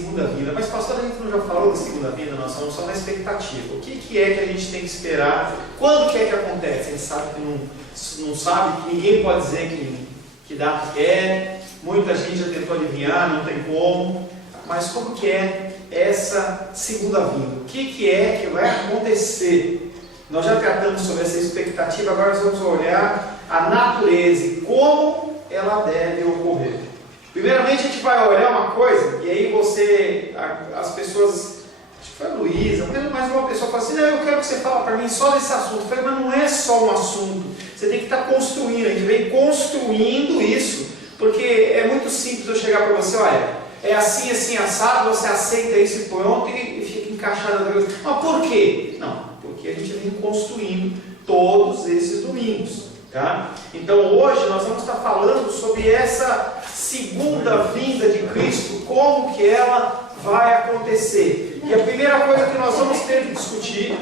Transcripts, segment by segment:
segunda vinda. Mas pastor, a gente não já falou da segunda vinda? Nós estamos só na expectativa. O que é que a gente tem que esperar? Quando que é que acontece? A gente sabe que não sabe, que ninguém pode dizer que data que é. Muita gente já tentou adivinhar, não tem como. Mas como que é essa segunda vinda? O que é que vai acontecer? Nós já tratamos sobre essa expectativa, agora nós vamos olhar a natureza e como ela deve ocorrer. Primeiramente a gente vai olhar uma coisa, e aí as pessoas, acho que foi a Luísa, mas uma pessoa fala assim, não, eu quero que você fale para mim só desse assunto. Eu falei, mas não é só um assunto, você tem que estar construindo, a gente vem construindo isso, porque é muito simples eu chegar para você, olha, é assim, assim, assado, você aceita isso e pronto, e fica encaixado na coisa. Mas por quê? Não, porque a gente vem construindo todos esses domingos. Tá? Então hoje nós vamos estar falando sobre essa segunda vinda de Cristo, como que ela vai acontecer. E a primeira coisa que nós vamos ter que discutir,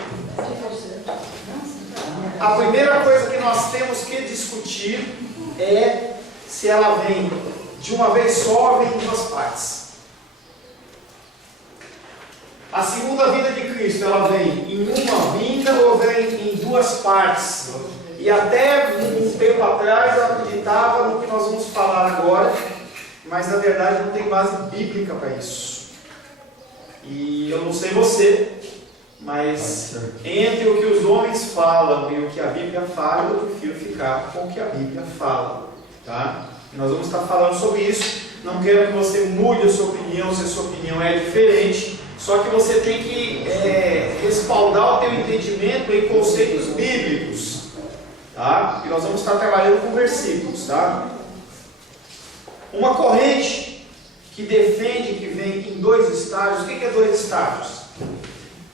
é se ela vem de uma vez só ou vem em duas partes. A segunda vinda de Cristo, ela vem em uma vinda ou vem em duas partes? E até um tempo atrás eu acreditava no que nós vamos falar agora, mas na verdade não tem base bíblica para isso. E eu não sei você, mas entre o que os homens falam e o que a Bíblia fala, eu prefiro ficar com o que a Bíblia fala. Tá? E nós vamos estar falando sobre isso. Não quero que você mude a sua opinião, se a sua opinião é diferente, só que você tem que respaldar o teu entendimento em conceitos bíblicos. Tá? E nós vamos estar trabalhando com versículos. Tá? Uma corrente que defende que vem em dois estágios. O que é dois estágios?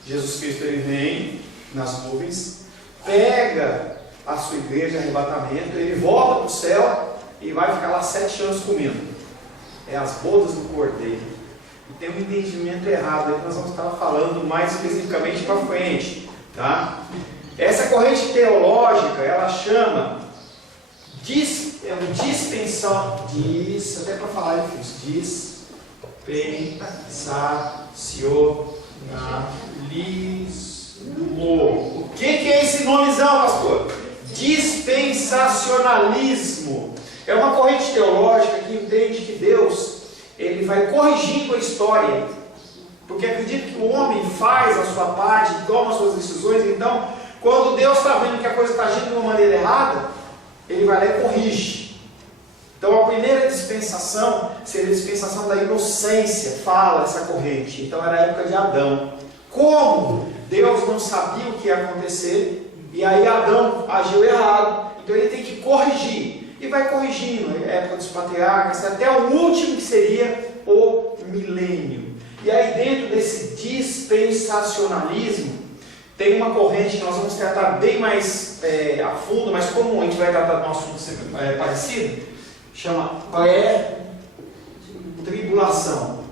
Jesus Cristo ele vem nas nuvens, pega a sua igreja, arrebatamento, ele volta para o céu e vai ficar lá 7 anos comendo. É as bodas do Cordeiro. E tem um entendimento errado aí que nós vamos estar falando mais especificamente para frente. Tá? Essa corrente teológica, ela chama dispensacionalismo. Até para falar é difícil. Dispensacionalismo. O que é esse nomezão, pastor? Dispensacionalismo. É uma corrente teológica que entende que Deus ele vai corrigindo a história. Porque acredita que o homem faz a sua parte, toma as suas decisões, então quando Deus está vendo que a coisa está agindo de uma maneira errada, ele vai lá e corrige. Então a primeira dispensação seria a dispensação da inocência, fala essa corrente. Então era a época de Adão. Como Deus não sabia o que ia acontecer, e aí Adão agiu errado, então ele tem que corrigir. E vai corrigindo, a época dos patriarcas, até o último que seria o milênio. E aí dentro desse dispensacionalismo, tem uma corrente que nós vamos tratar bem mais a fundo, mas como a gente vai tratar de um assunto parecido, chama pré-tribulação.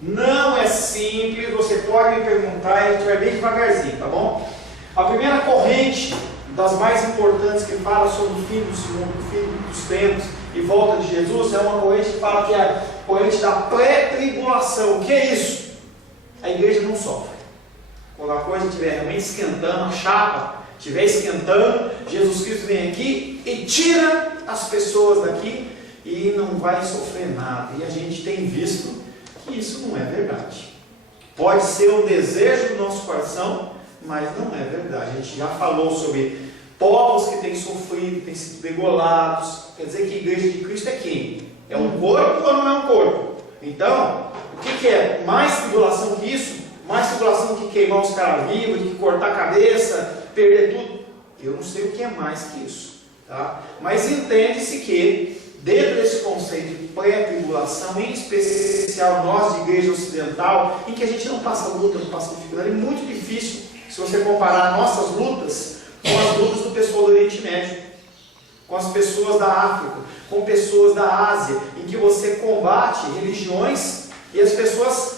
Não é simples, você pode me perguntar e a gente vai bem devagarzinho, tá bom? A primeira corrente, das mais importantes, que fala sobre o fim do mundo, o fim dos tempos e volta de Jesus, é uma corrente que fala que é a corrente da pré-tribulação. O que é isso? A igreja não sofre. Quando a coisa estiver realmente esquentando, a chapa estiver esquentando, Jesus Cristo vem aqui e tira as pessoas daqui e não vai sofrer nada. E a gente tem visto que isso não é verdade. Pode ser um desejo do nosso coração, mas não é verdade. A gente já falou sobre povos que têm sofrido, têm sido degolados. Quer dizer que a igreja de Cristo é quem? É um corpo ou não é um corpo? Então, o que é mais tribulação que isso? Mais tribulação do que queimar os caras vivos, do que cortar a cabeça, perder tudo? Eu não sei o que é mais que isso. Tá? Mas entende-se que, dentro desse conceito de pré-tribulação, em especial nós de igreja ocidental, em que a gente não passa luta, não passa dificuldade, é muito difícil se você comparar nossas lutas com as lutas do pessoal do Oriente Médio, com as pessoas da África, com pessoas da Ásia, em que você combate religiões e as pessoas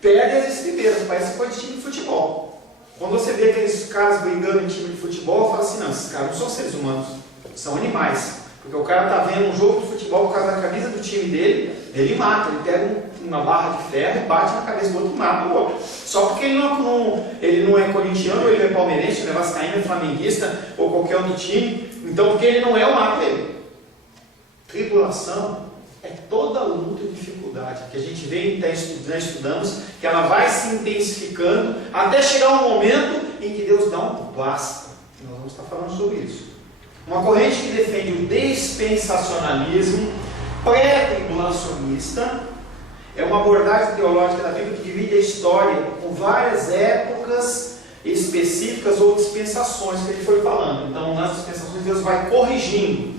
perdem as estribeiras, parece coisa de time de futebol. Quando você vê aqueles caras brigando em time de futebol, fala assim, não, esses caras não são seres humanos, são animais. Porque o cara está vendo um jogo de futebol por causa da camisa do time dele, ele mata, ele pega uma barra de ferro e bate na cabeça do outro e mata o outro. Só porque ele não é corintiano, ele não é palmeirense, ele é vascaíno, é flamenguista ou qualquer outro time. Então, porque ele não é, eu mato ele. Tribulação é toda luta e dificuldade que a gente vê e nós estudamos, que ela vai se intensificando até chegar um momento em que Deus dá um basta. Nós vamos estar falando sobre isso. Uma corrente que defende o dispensacionalismo pré-tribulacionista é uma abordagem teológica da Bíblia que divide a história com várias épocas específicas ou dispensações que ele foi falando. Então, nas dispensações, Deus vai corrigindo.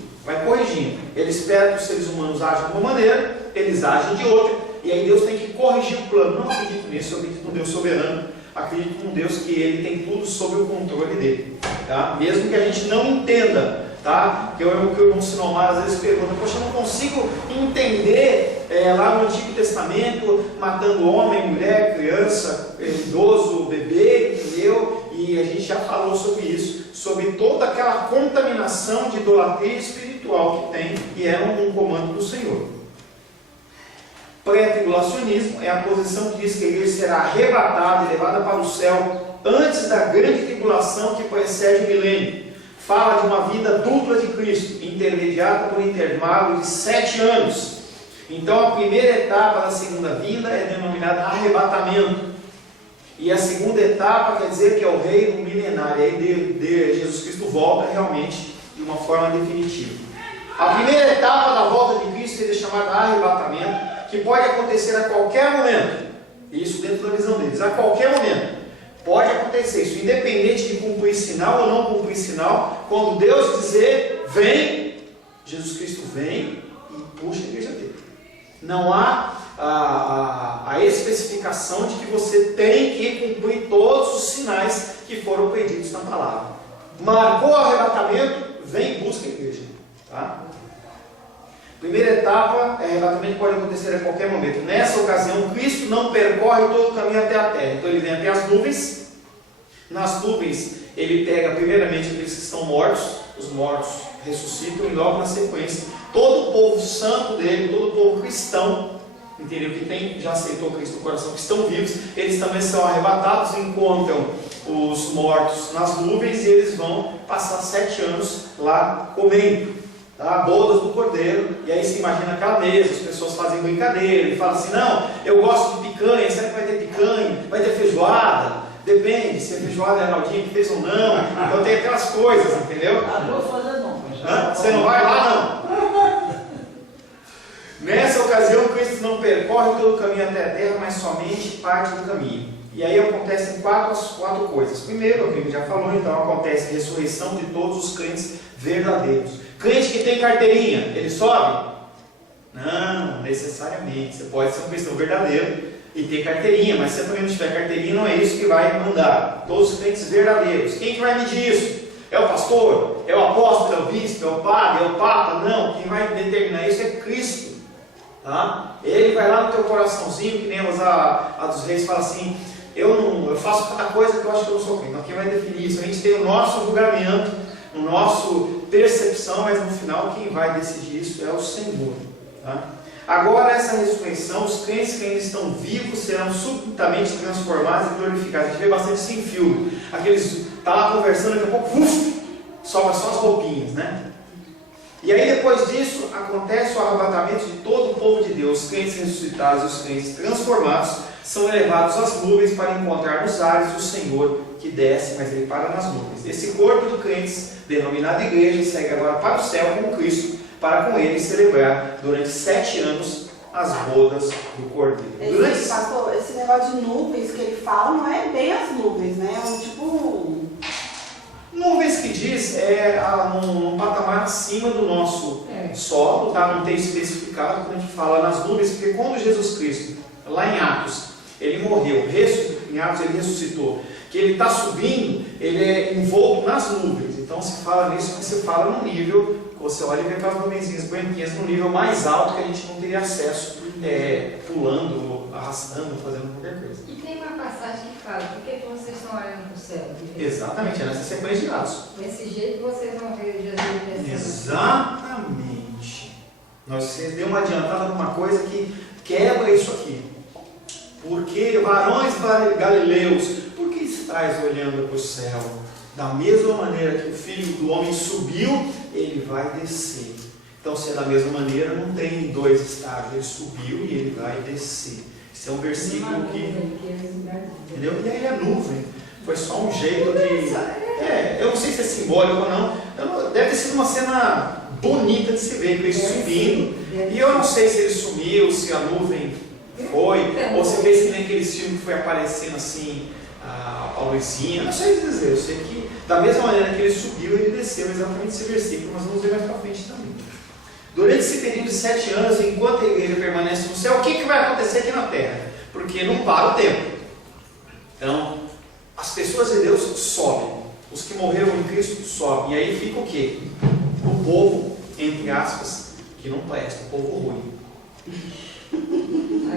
Ele espera que os seres humanos ajam de uma maneira, eles agem de outra, e aí Deus tem que corrigir o plano. Não acredito nisso, eu acredito num Deus soberano, acredito num Deus que ele tem tudo sob o controle dele, tá? Mesmo que a gente não entenda, tá? Que o irmão Sinomar às vezes pergunta, poxa, eu não consigo entender lá no Antigo Testamento, matando homem, mulher, criança, idoso, bebê, entendeu? E a gente já falou sobre isso, sobre toda aquela contaminação de idolatria espiritual que tem, e é um comando do Senhor. Pré-tribulacionismo é a posição que diz que a igreja será arrebatada e levada para o céu antes da grande tribulação que precede o milênio. Fala de uma vida dupla de Cristo, intermediada por um intervalo de 7 anos. Então a primeira etapa da segunda vinda é denominada arrebatamento. E a segunda etapa quer dizer que é o reino milenário. E aí Jesus Cristo volta realmente de uma forma definitiva. A primeira etapa da volta de Cristo é chamada arrebatamento, que pode acontecer a qualquer momento. Isso dentro da visão deles, a qualquer momento. Pode acontecer isso, independente de cumprir sinal ou não cumprir sinal. Quando Deus dizer, vem, Jesus Cristo vem e puxa a igreja dele. Não há a especificação de que você tem que cumprir todos os sinais que foram pedidos na palavra. Marcou o arrebatamento, vem e busca a igreja. Tá? Primeira etapa, arrebatamento pode acontecer a qualquer momento. Nessa ocasião, Cristo não percorre todo o caminho até a terra. Então ele vem até as nuvens. Nas nuvens, ele pega primeiramente aqueles que estão mortos. Os mortos ressuscitam e logo na sequência, todo o povo santo dele, todo o povo cristão, entendeu? Que tem, já aceitou Cristo no coração, que estão vivos, eles também são arrebatados, encontram os mortos nas nuvens e eles vão passar 7 anos lá comendo. Tá? Bodas do Cordeiro, e aí se imagina aquela mesa, as pessoas fazem brincadeira, ele fala assim, não, eu gosto de picanha, será que vai ter picanha? Vai ter feijoada? Depende, se a feijoada é a Naldinha que fez ou não, então tem aquelas coisas, entendeu? Não vou fazer não. Você não vai lá não? Nessa ocasião, Cristo não percorre todo o caminho até a terra, mas somente parte do caminho. E aí acontecem quatro coisas. Primeiro, a Bíblia já falou, então acontece a ressurreição de todos os crentes verdadeiros. Crente que tem carteirinha, ele sobe? Não, necessariamente. Você pode ser um cristão verdadeiro e ter carteirinha, mas se você também não tiver carteirinha, não é isso que vai mandar. Todos os crentes verdadeiros. Quem que vai medir isso? É o pastor? É o apóstolo? É o bispo? É o padre? É o papa? Não, quem vai determinar isso é Cristo. Tá? Ele vai lá no teu coraçãozinho, que nem a dos reis fala assim, eu faço cada coisa que eu acho que eu não sou crente. Então quem vai definir isso? A gente tem o nosso julgamento, o nosso percepção, mas no final quem vai decidir isso é o Senhor. Tá? Agora essa ressurreição, os crentes que ainda estão vivos serão subitamente transformados e glorificados. A gente vê bastante isso em filme. Aqueles tá lá conversando, daqui a pouco, sobra só as roupinhas, né? E aí depois disso acontece o arrebatamento de todo o povo de Deus. Os crentes ressuscitados e os crentes transformados são elevados às nuvens para encontrar nos ares o Senhor que desce, mas ele para nas nuvens. Esse corpo de crentes, denominado igreja, segue agora para o céu com Cristo, para com ele celebrar durante 7 anos as bodas do Cordeiro. Pastor, esse negócio de nuvens que ele fala não é bem as nuvens, né? É um tipo... Nuvens que diz num patamar acima do nosso solo, tá? Não tem especificado quando a gente fala nas nuvens, porque quando Jesus Cristo, lá em Atos, ele morreu, em Atos ele ressuscitou, que ele está subindo, ele é envolto nas nuvens. Então se fala nisso, mas se fala num nível, você olha e vê aquelas nuvenzinhas branquinhas num nível mais alto que a gente não teria acesso, pulando, arrastando, fazendo qualquer coisa. E tem uma passagem que fala, por que vocês estão olhando para o céu? Exatamente, é nessa sequência de Atos. Desse jeito vocês vão ver Jesus descendo. Exatamente. Você deu uma adiantada numa coisa que quebra isso aqui. Porque, varões galileus, por que estáis olhando para o céu? Da mesma maneira que o Filho do Homem subiu, ele vai descer. Então, se é da mesma maneira, não tem dois estágios. Ele subiu e ele vai descer. Esse é um versículo que... Entendeu? E aí a nuvem foi só um jeito de... eu não sei se é simbólico ou não. Deve ter sido uma cena bonita de se ver, com ele subindo. E eu não sei se ele sumiu, se a nuvem foi, ou se fez que nem aqueles filmes que foi aparecendo assim, a luzinha. Não sei dizer. Eu sei que da mesma maneira que ele subiu, ele desceu. Exatamente esse versículo, mas vamos ver mais para frente também. Durante esse período de 7 anos, enquanto a igreja permanece no céu, o que vai acontecer aqui na terra? Porque não para o tempo. Então, as pessoas de Deus sobem. Os que morreram em Cristo sobem. E aí fica o quê? O povo, entre aspas, que não presta, o povo ruim.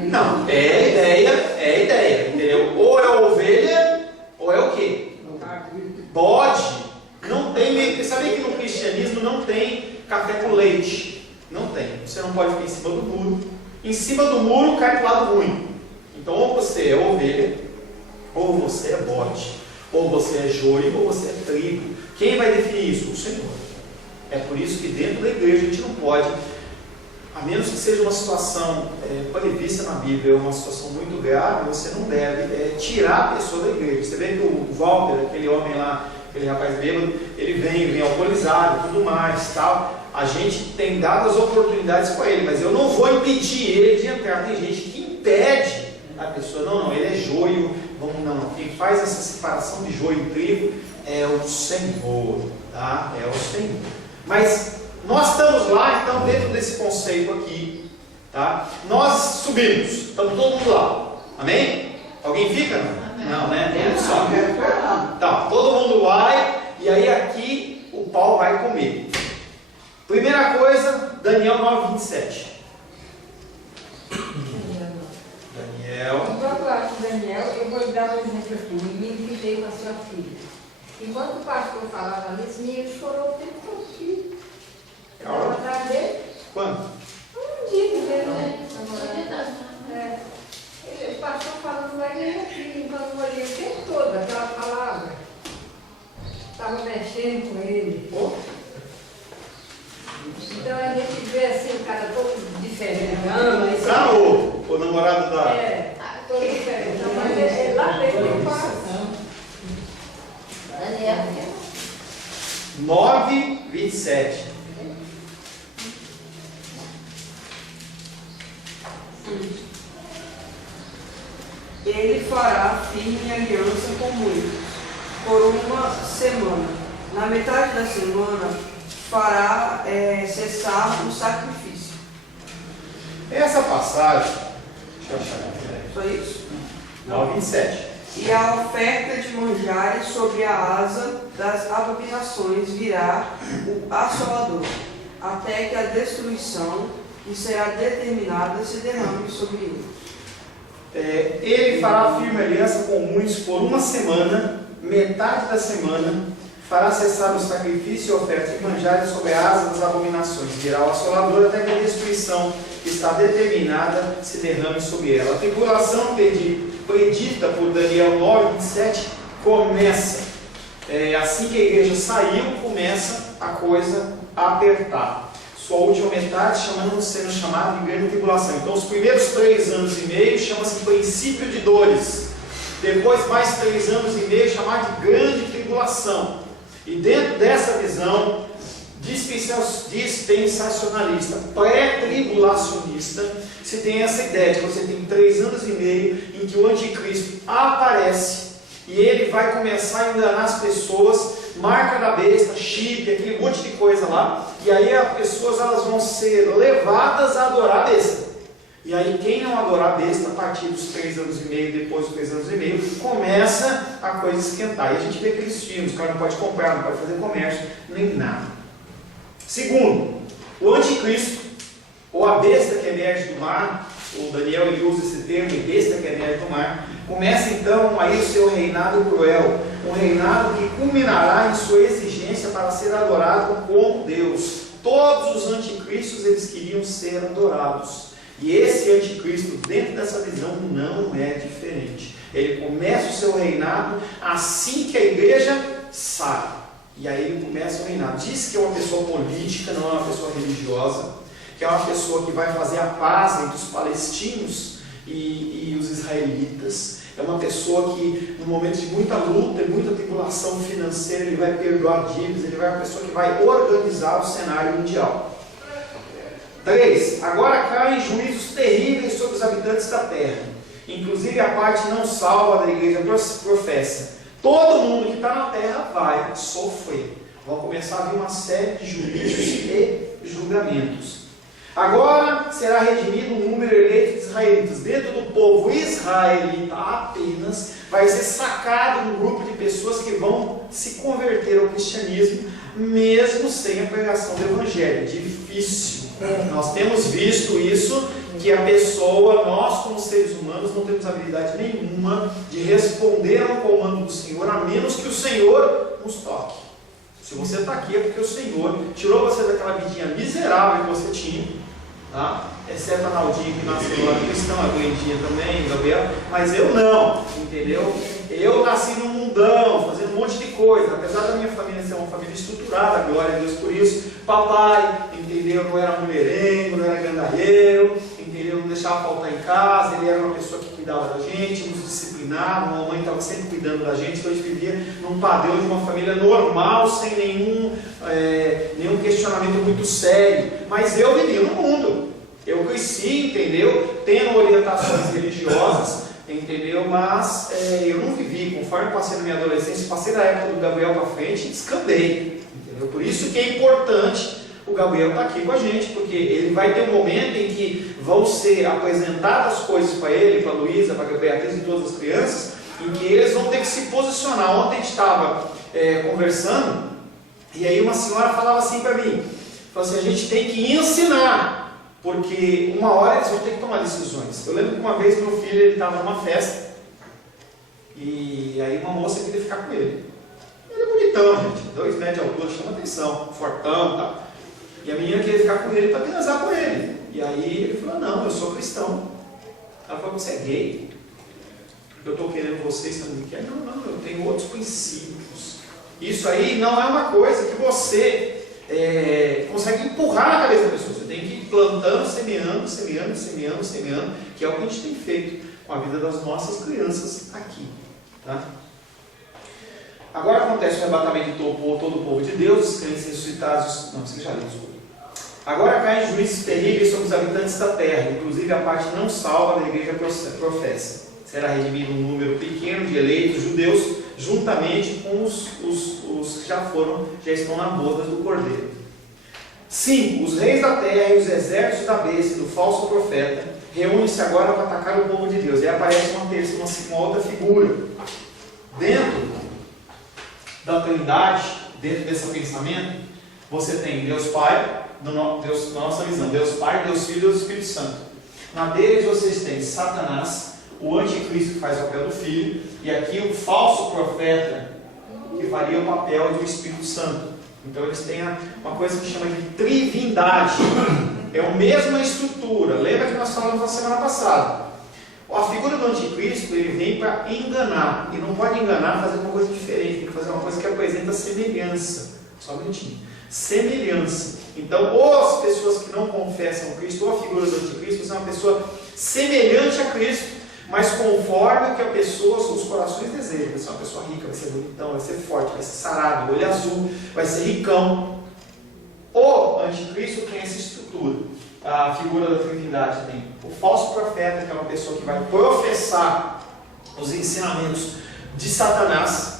Não, é a ideia, entendeu? Ou é ovelha, ou é o quê? Bode. Não tem, sabia que no cristianismo não tem café com leite. Não tem. Você não pode ficar em cima do muro. Em cima do muro cai para o lado ruim. Então, ou você é ovelha, ou você é bode, ou você é joio, ou você é trigo. Quem vai definir isso? O Senhor. É por isso que dentro da igreja a gente não pode, a menos que seja uma situação prevista na Bíblia, uma situação muito grave, você não deve tirar a pessoa da igreja. Você vê que o Walter, aquele homem lá, aquele rapaz bêbado, ele vem alcoolizado, tudo mais, tal. A gente tem dado as oportunidades para ele, mas eu não vou impedir ele de entrar. Tem gente que impede a pessoa. Não, ele é joio. Não. Quem faz essa separação de joio e trigo é o Senhor, tá? É o Senhor. Mas nós estamos lá, então, dentro desse conceito aqui, tá? Nós subimos, estamos todo mundo lá. Amém? Alguém fica? Não, né? Todo mundo sobe. Tá, todo mundo vai, e aí aqui o pau vai comer. Primeira coisa, Daniel 9:27. Daniel. Enquanto eu acho Daniel, eu vou lhe dar um exemplo aqui. O menino que veio com a sua filha. Enquanto o pastor falava nisso, o menino chorou o tempo todo aqui. Eu estava atrás dele. Quando? Um dia que veio, né? O pastor falando lá e aqui, enquanto eu olhei o tempo todo, aquela palavra. Estava mexendo com ele. Então a gente vê assim, o cara todo diferente. O namorado da... todo diferente. Mas é lá dentro do coração. 9:27. Ele fará firme aliança com muitos, por uma semana. Na metade da semana, fará cessar o sacrifício. Essa passagem, deixa eu achar aqui. Só isso? 9:27. E a oferta de manjares sobre a asa das abominações virá o assolador, até que a destruição que será determinada se derrame sobre ele. Ele fará firme aliança com muitos por uma semana, metade da semana, fará cessar o sacrifício e oferta de manjares sobre a asa das abominações, virá o assolador até que a destruição que está determinada se derrame sobre ela. A tribulação predita por Daniel 9:27 começa. Assim que a igreja saiu, começa a coisa a apertar. Sua última metade sendo chamada de grande tribulação. Então, os primeiros 3 anos e meio chama-se princípio de dores. Depois, mais 3 anos e meio, chamado de grande tribulação. E dentro dessa visão dispensacionalista, pré-tribulacionista, se tem essa ideia de que você tem 3 anos e meio em que o anticristo aparece e ele vai começar a enganar as pessoas, marca da besta, chip, aquele monte de coisa lá, e aí as pessoas elas vão ser levadas a adorar a besta. E aí quem não adorar a besta, a partir dos 3 anos e meio, depois dos 3 anos e meio, começa a coisa esquentar. E a gente vê aqueles filmes, o cara não pode comprar, não pode fazer comércio, nem nada. Segundo, o anticristo, ou a besta que emerge do mar, o Daniel ele usa esse termo, besta que emerge do mar, começa então aí o seu reinado cruel, um reinado que culminará em sua exigência para ser adorado como Deus. Todos os anticristos, eles queriam ser adorados. E esse anticristo, dentro dessa visão, não é diferente. Ele começa o seu reinado assim que a igreja sai. E aí ele começa o reinado. Diz que é uma pessoa política, não é uma pessoa religiosa, que é uma pessoa que vai fazer a paz entre os palestinos e os israelitas. É uma pessoa que, no momento de muita luta e muita tribulação financeira, ele vai perdoar dívidas, ele vai uma pessoa que vai organizar o cenário mundial. 3. Agora caem juízos terríveis sobre os habitantes da terra, inclusive a parte não salva da igreja professa. Todo mundo que está na terra vai sofrer. Vão começar a vir uma série de juízos e julgamentos. Agora será redimido um número eleito de israelitas. Dentro do povo israelita apenas vai ser sacado um grupo de pessoas que vão se converter ao cristianismo, mesmo sem a pregação do evangelho. Difícil. Nós temos visto isso, que a pessoa, nós como seres humanos, não temos habilidade nenhuma de responder ao comando do Senhor, a menos que o Senhor nos toque. Se você está aqui é porque o Senhor tirou você daquela vidinha miserável que você tinha, tá? Exceto a Naldinha que nasceu lá cristã, a Glendinha também, Gabriel, mas eu não, entendeu? Eu nasci no mundão, fazendo um monte de coisa, apesar da minha família ser uma família estruturada, glória a Deus por isso. Papai, entendeu? Não era mulherengo, não era gandalheiro, entendeu? Não deixava faltar em casa, ele era uma pessoa que cuidava da gente, nos disciplinava, a mamãe estava sempre cuidando da gente, então a gente vivia num padrão de uma família normal, sem nenhum questionamento muito sério. Mas eu vivia no mundo, eu cresci, entendeu? Tendo orientações religiosas, entendeu? Mas eu não vivi, conforme passei na minha adolescência, passei da época do Gabriel para frente e descambei, entendeu? Por isso que é importante o Gabriel estar aqui com a gente, porque ele vai ter um momento em que vão ser apresentadas coisas para ele, para a Luísa, para a Beatriz e todas as crianças, em que eles vão ter que se posicionar. Ontem a gente estava conversando, e aí uma senhora falava assim para mim, falou assim, a gente tem que ensinar, porque uma hora eles vão ter que tomar decisões. Eu lembro que uma vez meu filho estava numa festa, e aí uma moça queria ficar com ele. Ele é bonitão, gente, 2 metros de altura, chama atenção, fortão, tá? E a menina queria ficar com ele para transar com ele. E aí ele falou, não, eu sou cristão. Ela falou, você é gay? Eu estou querendo você, você não me quer? Não, eu tenho outros princípios. Isso aí não é uma coisa que você consegue empurrar na cabeça da pessoa. Você tem que ir plantando, semeando, que é o que a gente tem feito com a vida das nossas crianças aqui. Tá? Agora acontece o arrebatamento de todo o povo de Deus, os crentes ressuscitados. Não, você já leu, desculpa. Agora caem juízes terríveis sobre os habitantes da terra, inclusive a parte não salva da igreja professa. Será redimido um número pequeno de eleitos judeus, juntamente com os que já estão na boda do Cordeiro. 5. Os reis da terra e os exércitos da besta, do falso profeta, reúnem-se agora para atacar o povo de Deus. E aí aparece uma outra figura. Dentro da Trindade, dentro desse pensamento, você tem Deus Pai, na nossa visão, Deus Pai, Deus Filho e Deus Espírito Santo. Na deles vocês têm Satanás, o anticristo que faz o papel do Filho, e aqui o falso profeta que faria o papel do Espírito Santo. Então eles têm uma coisa que chama de trivindade. É a mesma estrutura. Lembra que nós falamos na semana passada? A figura do anticristo, ele vem para enganar, e não pode enganar fazendo uma coisa diferente, tem que fazer uma coisa que apresenta semelhança. Só um minutinho. Semelhança. Então, ou as pessoas que não confessam Cristo, ou a figura do anticristo, são uma pessoa semelhante a Cristo, mas conforme o que a pessoa, os corações desejam. Vai ser uma pessoa rica, vai ser bonitão, vai ser forte, vai ser sarado, olho azul, vai ser ricão. O anticristo tem essa estrutura. A figura da Trindade tem o falso profeta, que é uma pessoa que vai professar os ensinamentos de Satanás,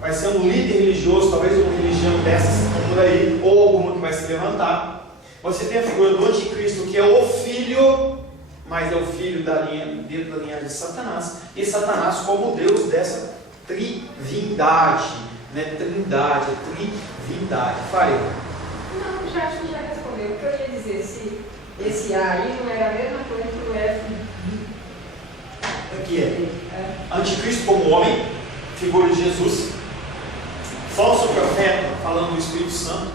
vai ser um líder religioso, talvez uma religião dessas por aí, ou alguma que vai se levantar. Você tem a figura do anticristo, que é o filho, mas é o filho dentro da linhagem de Satanás, e Satanás como Deus dessa trivindade, né? Trindade, trivindade. Fale. Não, acho que já respondeu. O que eu ia dizer, se esse A aí não era a mesma coisa que o F. Aqui é. Anticristo como homem, figura de Jesus. Falso profeta, falando do Espírito Santo.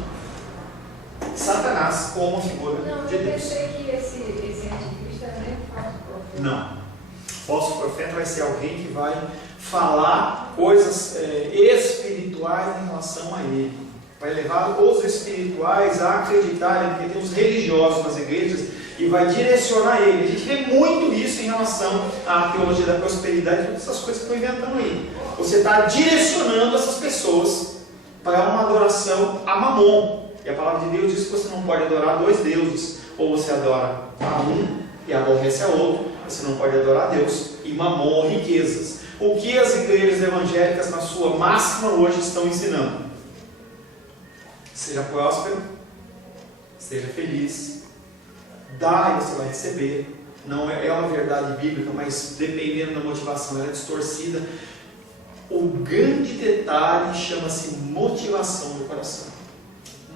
Satanás. Satanás como a figura Não, de eu Deus. pensei que esse anticristo era nem falso profeta. Não. Falso profeta vai ser alguém que vai falar coisas espirituais em relação a ele. Vai levar os espirituais a acreditarem, porque tem os religiosos nas igrejas, e vai direcionar ele. A gente vê muito isso em relação à teologia da prosperidade, todas essas coisas que estão inventando aí. Você está direcionando essas pessoas para uma adoração a Mamon. E a palavra de Deus diz que você não pode adorar dois deuses. Ou você adora a um e aborrece a outro, você não pode adorar a Deus e Mamon ou riquezas. O que as igrejas evangélicas, na sua máxima hoje, estão ensinando? Seja próspero, seja feliz, dá e você vai receber. Não é uma verdade bíblica, mas dependendo da motivação, ela é distorcida. O grande detalhe chama-se motivação do coração.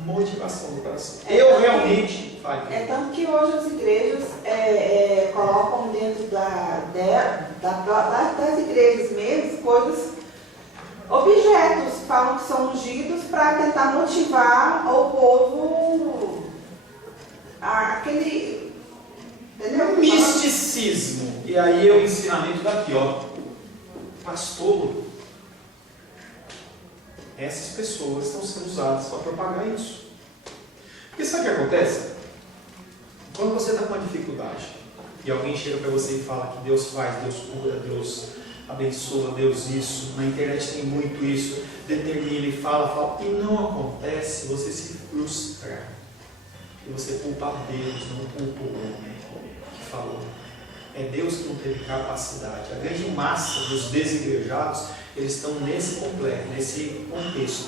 Motivação do coração. Eu realmente... É tanto que hoje as igrejas colocam dentro das igrejas mesmo coisas, objetos, falam que são ungidos para tentar motivar o povo aquele... Entendeu? Misticismo. E aí é o ensinamento daqui, ó. Pastor, essas pessoas estão sendo usadas para propagar isso. Porque sabe o que acontece? Quando você está com uma dificuldade e alguém chega para você e fala que Deus faz, Deus cura, Deus abençoa, Deus isso, na internet tem muito isso, determina e fala, e não acontece, você se frustra. E você culpa a Deus, não culpa o homem que falou. É Deus que não teve capacidade. A grande massa dos desigrejados, eles estão nesse complexo, nesse contexto.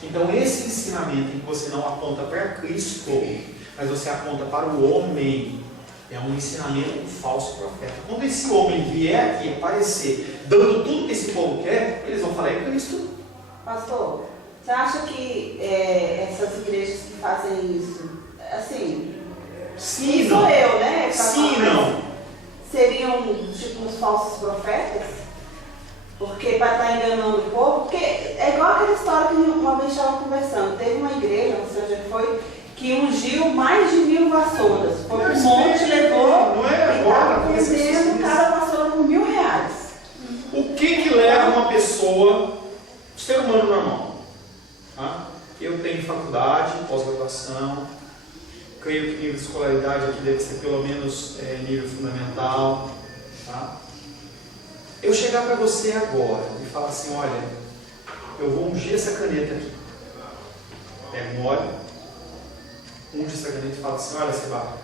Então esse ensinamento em que você não aponta para Cristo, mas você aponta para o homem, é um ensinamento falso profeta. Quando esse homem vier aqui aparecer, dando tudo que esse povo quer, eles vão falar, é Cristo. Pastor, você acha que essas igrejas que fazem isso, assim, Sim, sou não. eu, né? Sim, não. Seriam tipo uns falsos profetas? Porque para estar enganando o povo, porque é igual aquela história que uma vez estava conversando. Teve uma igreja, não sei onde foi, que ungiu mais de 1000 vassouras. Foi para um monte, levou não é e agora, estava vendendo cada vassoura por R$1000. O que leva uma pessoa, ser humano normal? Tá? Eu tenho faculdade, pós-graduação, creio que nível de escolaridade aqui deve ser pelo menos nível fundamental. Tá? Eu chegar para você agora e falar assim, olha, eu vou ungir essa caneta aqui. Pega um óleo, unge essa caneta e fala assim, olha Seba,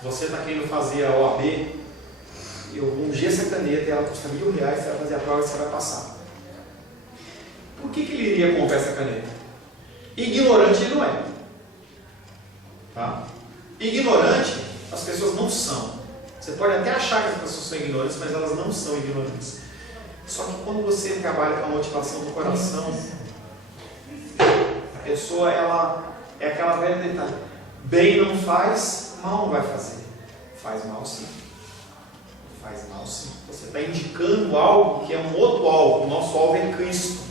você está querendo fazer a OAB, eu vou ungir essa caneta e ela custa R$1000, você vai fazer a prova e você vai passar. Por que ele iria comprar essa caneta? Ignorante ele não é. Tá? Ignorante, as pessoas não são. Você pode até achar que as pessoas são ignorantes, mas elas não são ignorantes. Só que quando você trabalha com a motivação do coração, a pessoa, ela é aquela velha detalhe. Bem não faz, mal não vai fazer. Faz mal sim. Faz mal sim. Você está indicando algo que é um outro alvo. O nosso alvo é Cristo.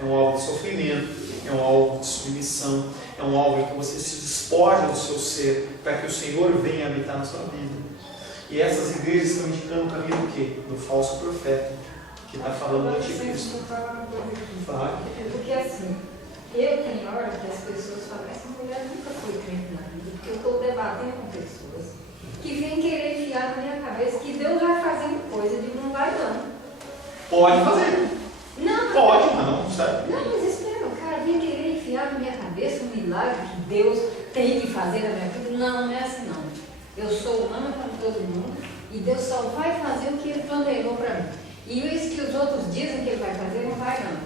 É um alvo de sofrimento, é um alvo de submissão, é um alvo em que você se despoja do seu ser para que o Senhor venha habitar na sua vida. E essas igrejas estão indicando o caminho do quê? Do falso profeta, que está falando do anticristo. Porque assim, eu tenho hora que as pessoas falam, essa mulher nunca foi crente na vida, porque eu estou debatendo com pessoas que vêm querer enfiar na minha cabeça que Deus vai fazendo coisa, eu digo, não vai não. Pode fazer. Não, pode, mas não sabe. Não, mas espera, o cara vem querer enfiar na minha cabeça um milagre que Deus tem que fazer na minha vida. Não, não é assim não. Eu sou humana como todo mundo e Deus só vai fazer o que Ele planejou para mim. E isso que os outros dizem que Ele vai fazer, não vai não.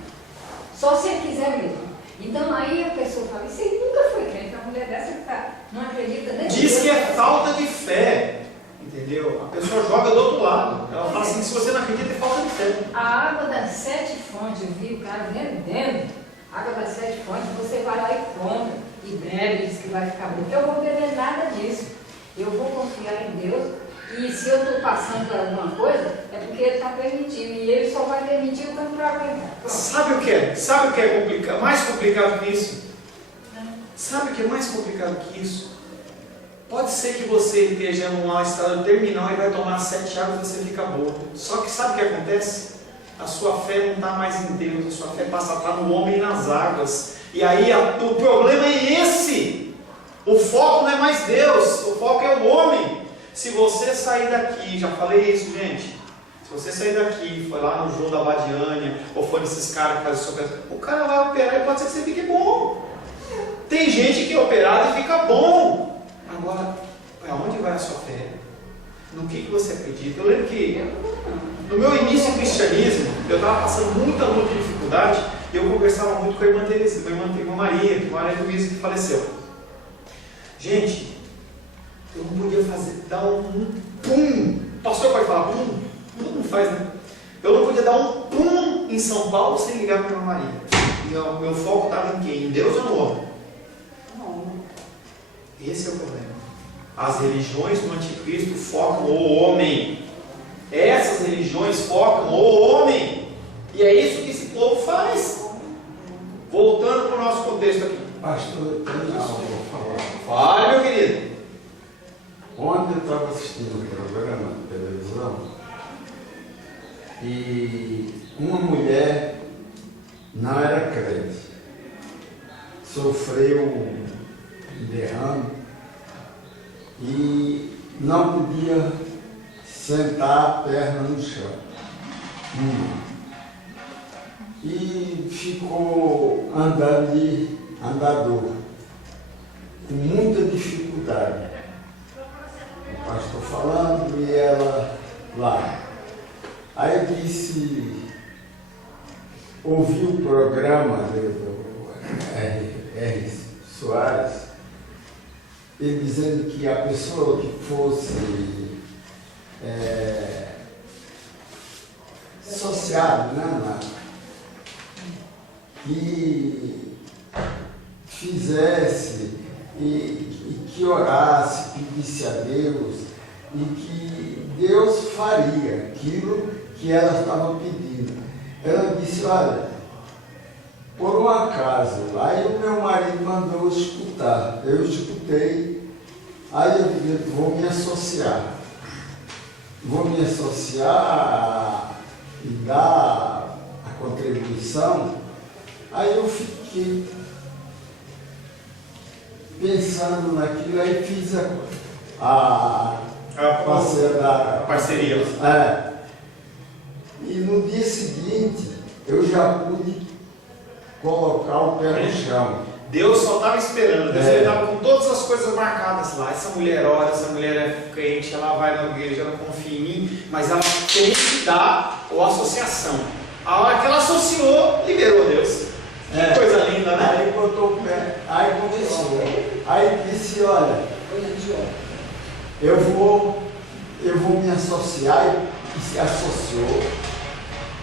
Só se Ele quiser mesmo. Então aí a pessoa fala, isso aí nunca foi crente, uma mulher dessa que não acredita nem. Diz que é falta de fé. Entendeu? A pessoa joga do outro lado. Ela fala assim, se você não acredita, é falta de fé. A água das 7 fontes, eu vi o cara vendendo água das 7 fontes, você vai lá e compra e bebe, diz que vai ficar bom. Eu não vou beber nada disso. Eu vou confiar em Deus e se eu estou passando por alguma coisa, é porque Ele está permitindo e Ele só vai permitir o tanto para aguentar. Sabe o que é? Sabe o que é mais complicado que isso? Sabe o que é mais complicado que isso? Pode ser que você esteja num estado terminal e vai tomar 7 águas e você fica bobo. Só que sabe o que acontece? A sua fé não está mais em Deus, a sua fé passa a estar no homem e nas águas. E aí o problema é esse. O foco não é mais Deus, o foco é o homem. Se você sair daqui, já falei isso, gente. Se você sair daqui, foi lá no João da Badiânia, ou for nesses caras que fazem operação, o cara vai operar e pode ser que você fique bom. Tem gente que é operada e fica bom. Agora, aonde vai a sua fé? No que você acredita? Eu lembro que no meu início do cristianismo, eu estava passando muita luta e dificuldade, e eu conversava muito com a irmã Teresa, com a irmã Maria, que Maria Luísa, que faleceu. Gente, eu não podia dar um pum. O pastor pode falar pum? Não faz, né? Eu não podia dar um pum em São Paulo sem ligar para a irmã Maria. E meu foco estava em quem? Em Deus ou no homem? Esse é o problema. As religiões do anticristo focam o homem. Essas religiões focam o homem. E é isso que esse povo faz. Voltando para o nosso contexto aqui. Pastor, tem algo para falar. Fale, meu querido. Ontem eu estava assistindo um programa de televisão e uma mulher não era crente, sofreu um derrame e não podia sentar a perna no chão. E ficou andando de andador, com muita dificuldade. O pastor falando e ela lá. Aí eu disse, ouvi o programa do R. Soares, ele dizendo que a pessoa que fosse associado, né, que fizesse e que orasse, pedisse a Deus, e que Deus faria aquilo que ela estava pedindo. Ela disse, olha, por um acaso, aí o meu marido mandou escutar, eu escutei, aí eu disse, vou me associar e dar a contribuição. Aí eu fiquei pensando naquilo, aí fiz a parceria. E no dia seguinte eu já pude colocar o pé no chão. Deus só estava esperando, Deus estava com todas as coisas marcadas lá. Essa mulher ora, essa mulher é crente, ela vai na igreja, ela confia em mim, mas ela tem que dar a associação. A hora que ela associou, liberou Deus. Que coisa linda, né? Aí botou o pé, aí começou. Aí disse, olha, eu vou me associar, e se associou,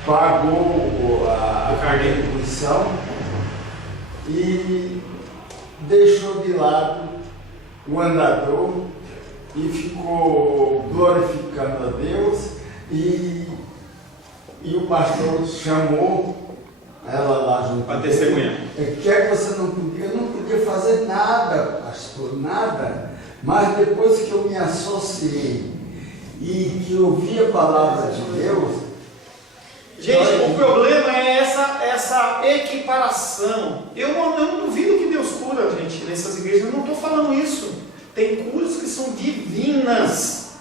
pagou a contribuição e deixou de lado o andador e ficou glorificando a Deus e o pastor chamou ela lá junto para testemunhar. Que é que você não podia? Eu não podia fazer nada, pastor, nada. Mas depois que eu me associei e que ouvi a palavra de Deus... Gente, o problema é essa equiparação. Eu não duvido que Deus cura, gente, nessas igrejas. Eu não estou falando isso. Tem curas que são divinas.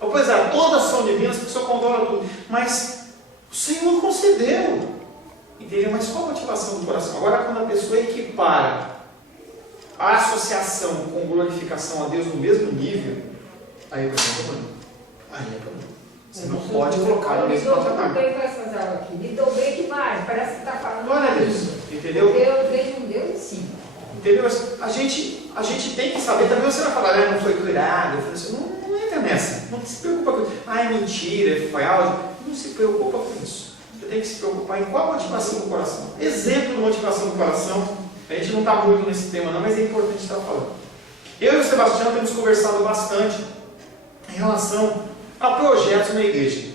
Pois é, todas são divinas, porque o Senhor controla tudo. Mas o Senhor concedeu. Entendeu? Mas qual a motivação do coração? Agora, quando a pessoa equipara a associação com glorificação a Deus no mesmo nível, aí é problema. Aí é problema. Você não pode colocar no mesmo patamar. Me dobrei demais, parece que está falando. Glória a Deus. Entendeu? Eu vejo um Deus em cima. Entendeu? A gente tem que saber, também você vai falar, não foi curado. Eu falei assim, não entra nessa. Não se preocupa com isso. É mentira, foi áudio. Não se preocupa com isso. Você tem que se preocupar em qual a motivação do coração. Exemplo de motivação do coração. A gente não está muito nesse tema não, mas é importante estar falando. Eu e o Sebastião temos conversado bastante em relação a projetos na igreja.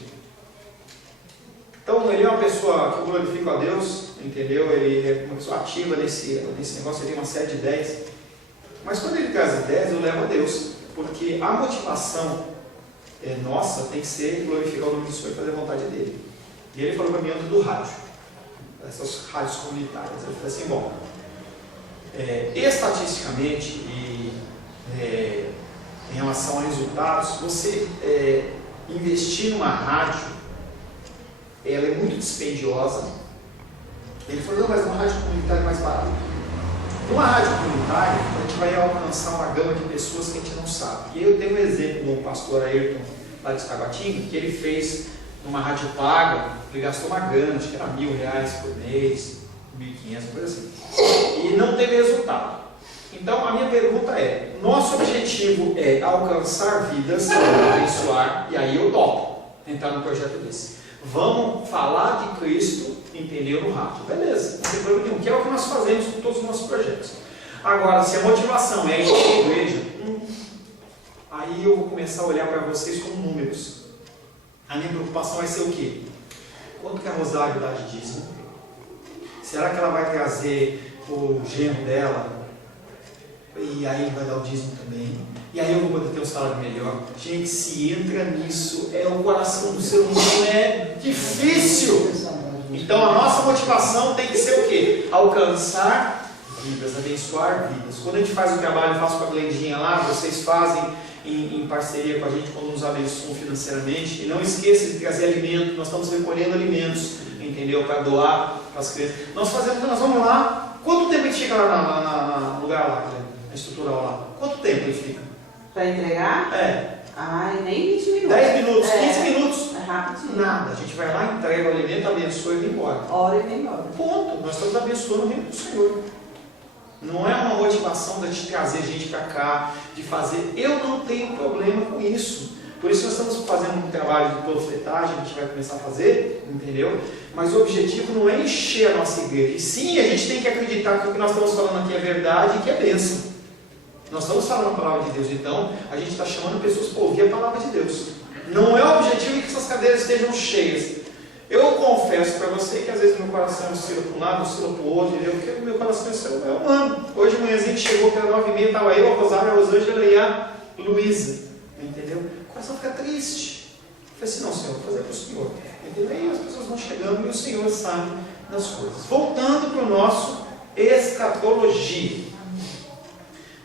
Então, ele é uma pessoa que glorifica a Deus, entendeu? Ele é uma pessoa ativa nesse negócio, ele tem uma série de ideias. Mas quando ele traz ideias, eu levo a Deus, porque a motivação nossa tem que ser glorificar o nome do Senhor e fazer a vontade dele. E ele falou para mim antes do rádio, essas rádios comunitárias. Eu falei assim, bom, estatisticamente e em relação a resultados, você investir numa rádio, ela é muito dispendiosa. Ele falou, não, mas uma rádio comunitária é mais barata. Numa rádio comunitária, a gente vai alcançar uma gama de pessoas que a gente não sabe. E eu tenho um exemplo do pastor Ayrton, lá de Taguatinga, que ele fez numa rádio paga, ele gastou uma grana, acho que era R$1.000 por mês, 1.500, coisa assim. E não teve resultado. Então, a minha pergunta é, nosso objetivo é alcançar vidas, abençoar, e aí eu topo entrar num projeto desse. Vamos falar de Cristo, entendeu, no rádio. Beleza, não tem problema nenhum, que é o que nós fazemos com todos os nossos projetos. Agora, se a motivação é ir à igreja, aí eu vou começar a olhar para vocês como números. A minha preocupação vai ser o quê? Quanto que a Rosário dá de dízimo? Será que ela vai trazer o genro dela? E aí ele vai dar o dízimo também. E aí eu vou poder ter um salário melhor. Gente, se entra nisso, o coração do ser humano é difícil. Então a nossa motivação tem que ser o quê? Alcançar vidas, abençoar vidas. Quando a gente faz o trabalho, eu faço com a Glendinha lá, vocês fazem em parceria com a gente quando nos abençoam financeiramente. E não esqueça de trazer alimento, nós estamos recolhendo alimentos, entendeu? Para doar para as crianças. Nós vamos lá. Quanto tempo a gente fica lá no lugar lá, na estrutural lá? Quanto tempo ele fica? Para entregar? Ai, nem 20 minutos. 10 minutos, 15 minutos. É rapidinho. Nada. A gente vai lá, entrega o alimento, abençoa e vai embora. Hora e vem embora. Ponto. Nós estamos abençoando o reino do Senhor. Não é uma motivação de te trazer gente para cá, de fazer. Eu não tenho problema com isso. Por isso nós estamos fazendo um trabalho de panfletagem, a gente vai começar a fazer, entendeu? Mas o objetivo não é encher a nossa igreja. E sim, a gente tem que acreditar que o que nós estamos falando aqui é verdade e que é bênção. Nós estamos falando a palavra de Deus, então a gente está chamando pessoas para ouvir a palavra de Deus. Não é o objetivo que essas cadeiras estejam cheias. Eu confesso para você que às vezes meu coração oscila para um lado, oscila para o outro, entendeu? Porque o meu coração é humano. Hoje de manhãzinha chegou pela 9h30, estava eu, a Rosário, a Rosângela e a Luísa, entendeu? O coração fica triste. Eu falei assim, não, Senhor, vou fazer para o Senhor. Entendeu? Aí as pessoas vão chegando e o Senhor sabe das coisas. Voltando para o nosso escatologia.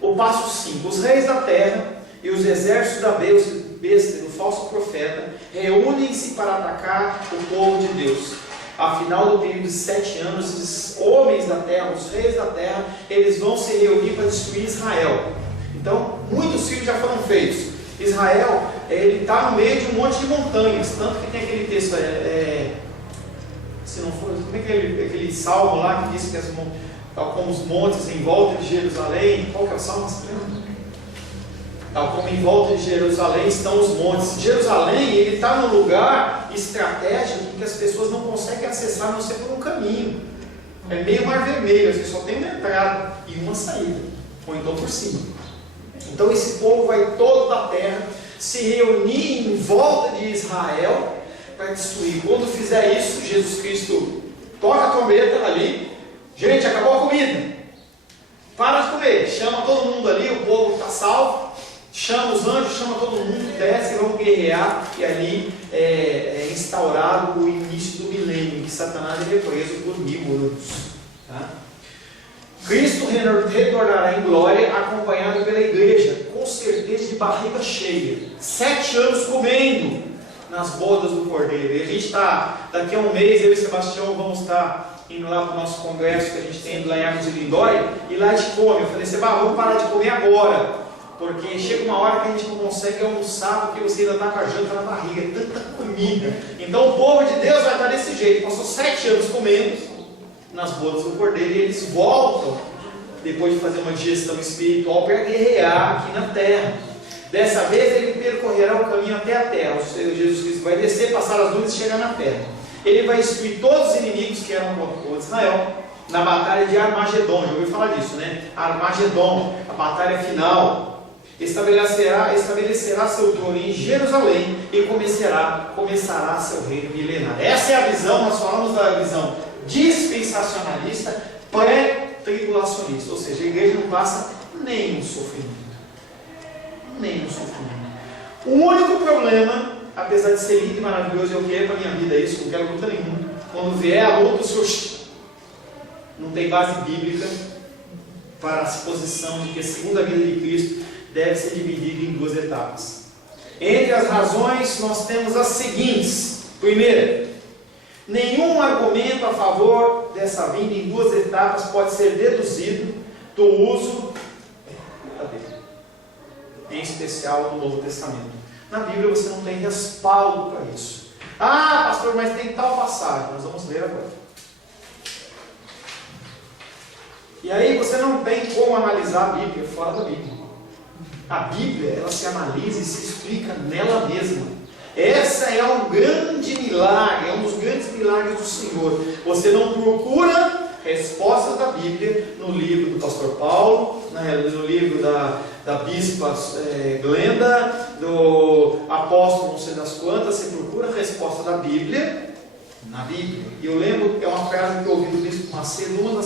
O passo 5. Os reis da terra e os exércitos da besta e do falso profeta reúnem-se para atacar o povo de Deus. Afinal do período de 7 anos, os homens da terra, os reis da terra, eles vão se reunir para destruir Israel. Então, muitos filhos já foram feitos. Israel, ele está no meio de um monte de montanhas, tanto que tem aquele texto, se não for, como é aquele salmo lá que diz que tal como os montes em volta de Jerusalém, qual que é o salmo? Tal como em volta de Jerusalém estão os montes. Jerusalém, ele está num lugar estratégico que as pessoas não conseguem acessar, a não ser por um caminho. É meio mar vermelho, assim, só tem uma entrada e uma saída, ou então por cima. Então esse povo vai todo da terra se reunir em volta de Israel para destruir. Quando fizer isso, Jesus Cristo toca a trombeta ali. Gente, acabou a comida. Para de comer. Chama todo mundo ali, o povo está salvo. Chama os anjos, chama todo mundo, desce e vamos guerrear. E ali é instaurado o início do milênio, que Satanás é preso por 1000 anos. Tá? Cristo retornará em glória, acompanhado pela igreja, com certeza de barriga cheia. 7 anos comendo nas bodas do Cordeiro. E a gente está, daqui a um mês, eu e Sebastião vamos estar indo lá para o nosso congresso que a gente tem lá em Arcos de Lindóia, e lá a gente come. Eu falei, Seba, vamos parar de comer agora, porque chega uma hora que a gente não consegue almoçar, porque você ainda está com a janta na barriga, é tanta comida. Então o povo de Deus vai estar desse jeito. Passou 7 anos comendo nas bodas do Cordeiro, e eles voltam, depois de fazer uma digestão espiritual, para guerrear aqui na terra. Dessa vez ele percorrerá o caminho até a terra, ou seja, Jesus Cristo vai descer, passar as nuvens e chegar na terra. Ele vai destruir todos os inimigos que eram contra o povo de Israel, na batalha de Armagedon. Já ouviu falar disso, né? Armagedon, a batalha final. Estabelecerá seu trono em Jerusalém e começará seu reino milenar. Essa é a visão, nós falamos da visão dispensacionalista, pré-tribulacionista. Ou seja, a igreja não passa nenhum sofrimento. Nenhum sofrimento. O único problema, apesar de ser lindo e maravilhoso, eu quero para a minha vida isso, não quero luta nenhuma. Quando vier a luta, o senhor não tem base bíblica para a suposição de que a segunda vida de Cristo deve ser dividida em duas etapas. Entre as razões, nós temos as seguintes. Primeira, nenhum argumento a favor dessa vinda em duas etapas pode ser deduzido do uso da Bíblia, em especial no Novo Testamento. Na Bíblia você não tem respaldo para isso. Ah, pastor, mas tem tal passagem. Nós vamos ler agora. E aí você não tem como analisar a Bíblia fora da Bíblia. A Bíblia, ela se analisa e se explica nela mesma. Essa é um grande milagre, é um dos grandes milagres do Senhor. Você não procura respostas da Bíblia no livro do pastor Paulo, no livro da bispa Glenda, do apóstolo não sei das quantas. Você procura a resposta da Bíblia na Bíblia. E eu lembro, é uma frase que eu ouvi do bispo Macedo, uma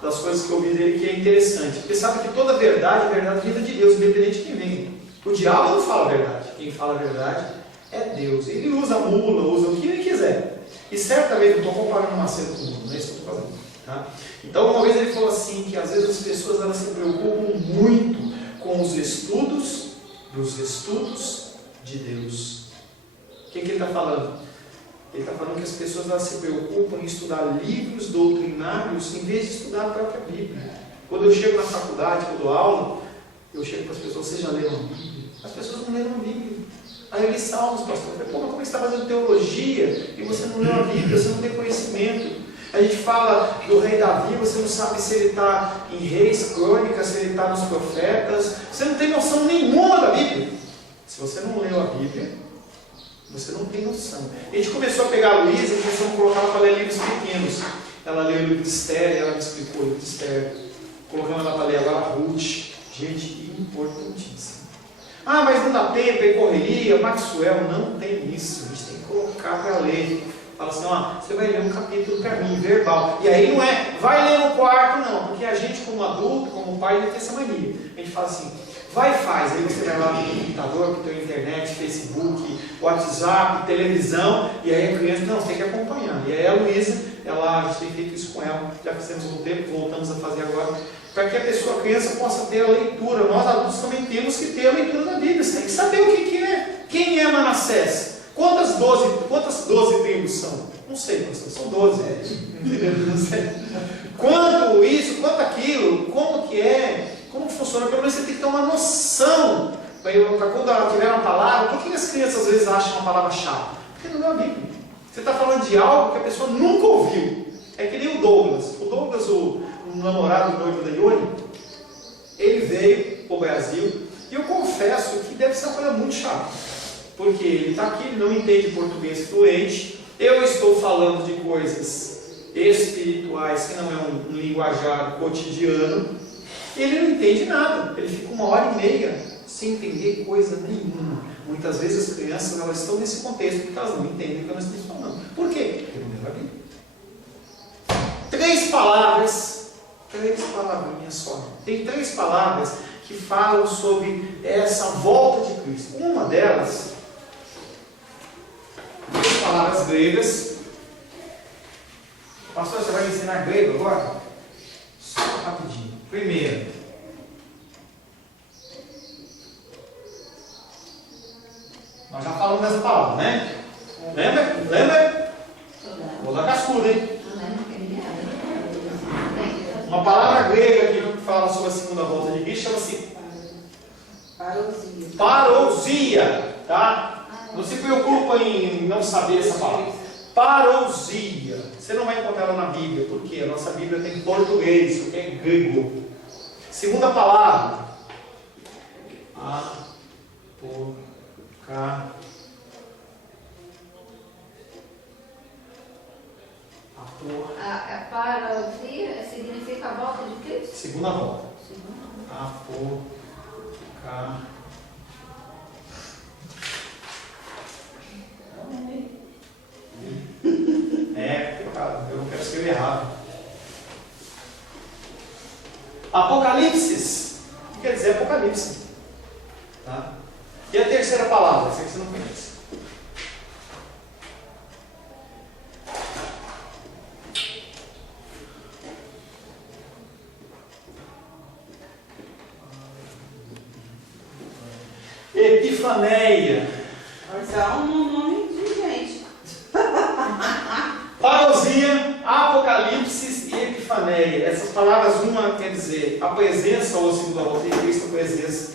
das coisas que eu ouvi dele que é interessante. Porque sabe que toda verdade é verdade vinda de Deus, independente de quem vem. O diabo não fala a verdade. Quem fala a verdade é Deus. Ele usa a mula, usa o que ele quiser. E certa vez, eu estou comparando o Macedo com o mundo, não é isso que eu estou fazendo. Tá? Então, uma vez ele falou assim, que às vezes as pessoas elas se preocupam muito com os estudos dos estudos de Deus. O que ele está falando? Ele está falando que as pessoas elas se preocupam em estudar livros doutrinários em vez de estudar a própria Bíblia. Quando eu chego na faculdade, quando eu dou aula, eu chego para as pessoas, vocês já leram a Bíblia? As pessoas não leram a Bíblia. Aí eu li Salmos, pastor. Eu falei, pô, mas como é que você está fazendo teologia e você não leu a Bíblia, você não tem conhecimento? A gente fala do rei Davi, você não sabe se ele está em Reis, Crônicas, se ele está nos Profetas. Você não tem noção nenhuma da Bíblia. Se você não leu a Bíblia, você não tem noção. A gente começou a pegar a Luísa e começou a colocar ela para ler livros pequenos. Ela leu o livro de Esther, ela me explicou o livro de Esther. Colocamos ela para ler agora Ruth. Gente, importantíssimo. Ah, mas não dá tempo, é correria. Maxwell, não tem isso. A gente tem que colocar para ler. Fala assim, ó, você vai ler um capítulo para mim, verbal. E aí não é, vai ler no quarto, não. Porque a gente, como adulto, como pai, tem essa mania. A gente fala assim, vai e faz. Aí você vai lá no computador, que tem internet, Facebook, WhatsApp, televisão. E aí a criança, não, você tem que acompanhar. E aí a Luísa, a gente tem feito isso com ela. Já fizemos um tempo, voltamos a fazer agora. Para que a pessoa, a criança, possa ter a leitura. Nós adultos também temos que ter a leitura da Bíblia. Você tem que saber o que é. Quem é Manassés? Quantas 12 tribos são? Não sei, pastor, são 12. Não sei. Quanto isso, quanto aquilo, como que é, como funciona. Pelo menos você tem que ter uma noção. Para quando ela tiver uma palavra, por que as crianças às vezes acham uma palavra chata? Porque não é a Bíblia. Você está falando de algo que a pessoa nunca ouviu. É que nem o Douglas. O Douglas, o namorado noivo da Ione, ele veio para o Brasil e eu confesso que deve ser uma coisa muito chata. Porque ele está aqui, ele não entende português fluente, eu estou falando de coisas espirituais que não é um linguajar cotidiano, ele não entende nada, ele fica 1h30 sem entender coisa nenhuma. Muitas vezes as crianças elas estão nesse contexto porque elas não entendem o que nós estamos falando. Por quê? Porque não lembra a Bíblia. 3 palavrinhas só. Tem 3 palavras que falam sobre essa volta de Cristo. Uma delas, 2 palavras gregas. Pastor, você vai me ensinar grego agora? Só rapidinho. Primeiro, nós já falamos dessa palavra, né? Lembra? Vou dar cascuda, hein? Uma palavra grega que fala sobre a segunda volta de Cristo chama-se parousia, tá? Não se preocupa em não saber essa palavra. Parousia. Você não vai encontrar ela na Bíblia, porque a nossa Bíblia tem português, porque é grego. Segunda palavra. A parousia significa a volta de Cristo? Segunda volta. Eu não quero escrever escreve errado. Apocalipse, o que quer dizer Apocalipse? Tá? E a terceira palavra, essa que você não conhece. Epifaneia. Isso é um nome de gente. Parousia, Apocalipse e Epifaneia. Essas palavras, uma quer dizer a presença ou a segunda volta de Cristo, a presença,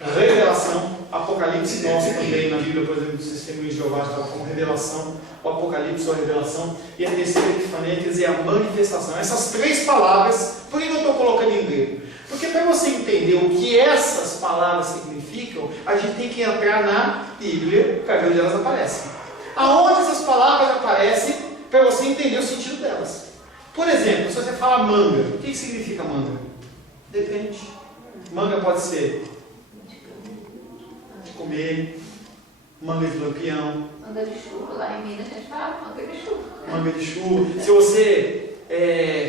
revelação. Apocalipse, nós também na Bíblia, por exemplo, do Testemunho de Jeová está como revelação, o Apocalipse ou a revelação, e a terceira Epifaneia quer dizer a manifestação. Essas três palavras, por que eu estou colocando em grego? Porque para você entender o que essas palavras significam, a gente tem que entrar na Bíblia para ver onde elas aparecem. Aonde essas palavras aparecem, para você entender o sentido delas. Por exemplo, se você fala manga, o que significa manga? Depende. Manga pode ser de comer, manga de lampião. Manga de chuva, lá em Minas a gente fala manga de chuva. Manga de chuva. Se você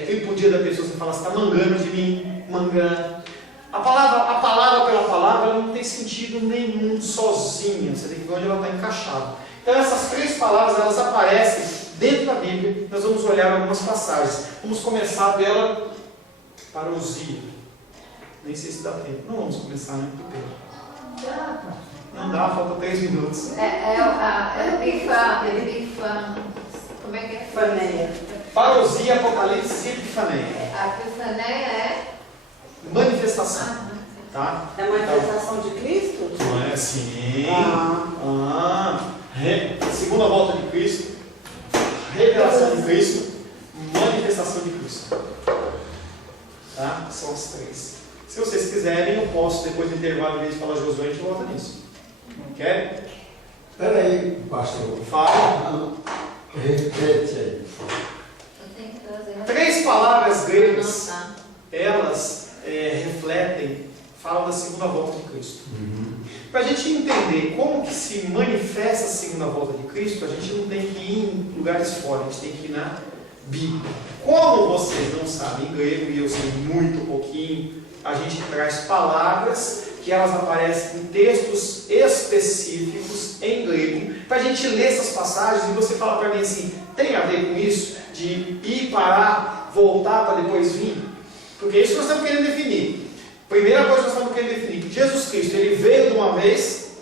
tem por dia da pessoa, você fala, você está mangando de mim, mangando. A palavra pela palavra, ela não tem sentido nenhum sozinha. Você tem que ver onde ela está encaixada. Então essas três palavras, elas aparecem dentro da Bíblia. Nós vamos olhar algumas passagens. Vamos começar pela parousia. Nem sei se dá tempo. Não vamos começar, né? Não dá, falta 3 minutos. Como é que é? Epifaneia. Parousia, Apocalipse e Epifaneia. A epifaneia é Manifestação. Tá? É a manifestação de Cristo? Não é assim. Ah. Segunda volta de Cristo. Revelação de Cristo. Manifestação de Cristo. Tá? São as três. Se vocês quiserem, eu posso, depois do intervalo, em vez de falar Josué, a gente volta nisso. Quer? Espera aí, pastor. Fala. Repete aí. Eu tenho que trazer. 3 palavras gregas, Não, tá. elas refletem, falam da segunda volta de Cristo. Para a gente entender como que se manifesta a segunda volta de Cristo, a gente não tem que ir em lugares fora, a gente tem que ir na Bíblia. Como vocês não sabem grego, e eu sei muito pouquinho, a gente traz palavras que elas aparecem em textos específicos em grego, para a gente ler essas passagens e você fala para mim assim, tem a ver com isso? De ir, parar, voltar para depois vir? Porque é isso que nós estamos querendo definir. Primeira coisa que nós estamos querendo definir, que Jesus Cristo, ele veio de uma vez,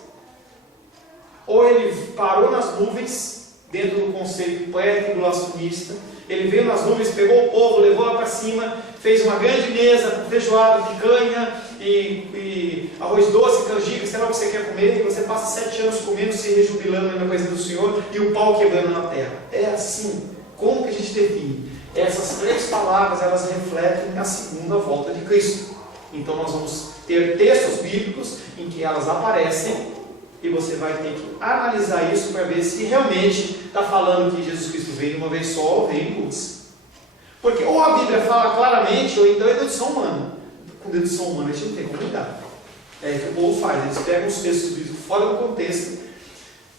ou ele parou nas nuvens, dentro do conceito pré-tribulacionista, ele veio nas nuvens, pegou o povo, levou lá para cima, fez uma grande mesa com feijoada, picanha e arroz doce, canjica, sei lá o que você quer comer, e você passa 7 anos comendo, se rejubilando na presença do Senhor e o pau quebrando na terra. É assim. Como que a gente define? Essas 3 palavras, elas refletem a segunda volta de Cristo. Então nós vamos ter textos bíblicos em que elas aparecem e você vai ter que analisar isso para ver se realmente está falando que Jesus Cristo veio de uma vez só ou veio em muitas. Porque ou a Bíblia fala claramente, ou então é dedução humana. Com dedução humana a gente não tem como lidar. É o que o povo faz, eles pegam os textos bíblicos fora do contexto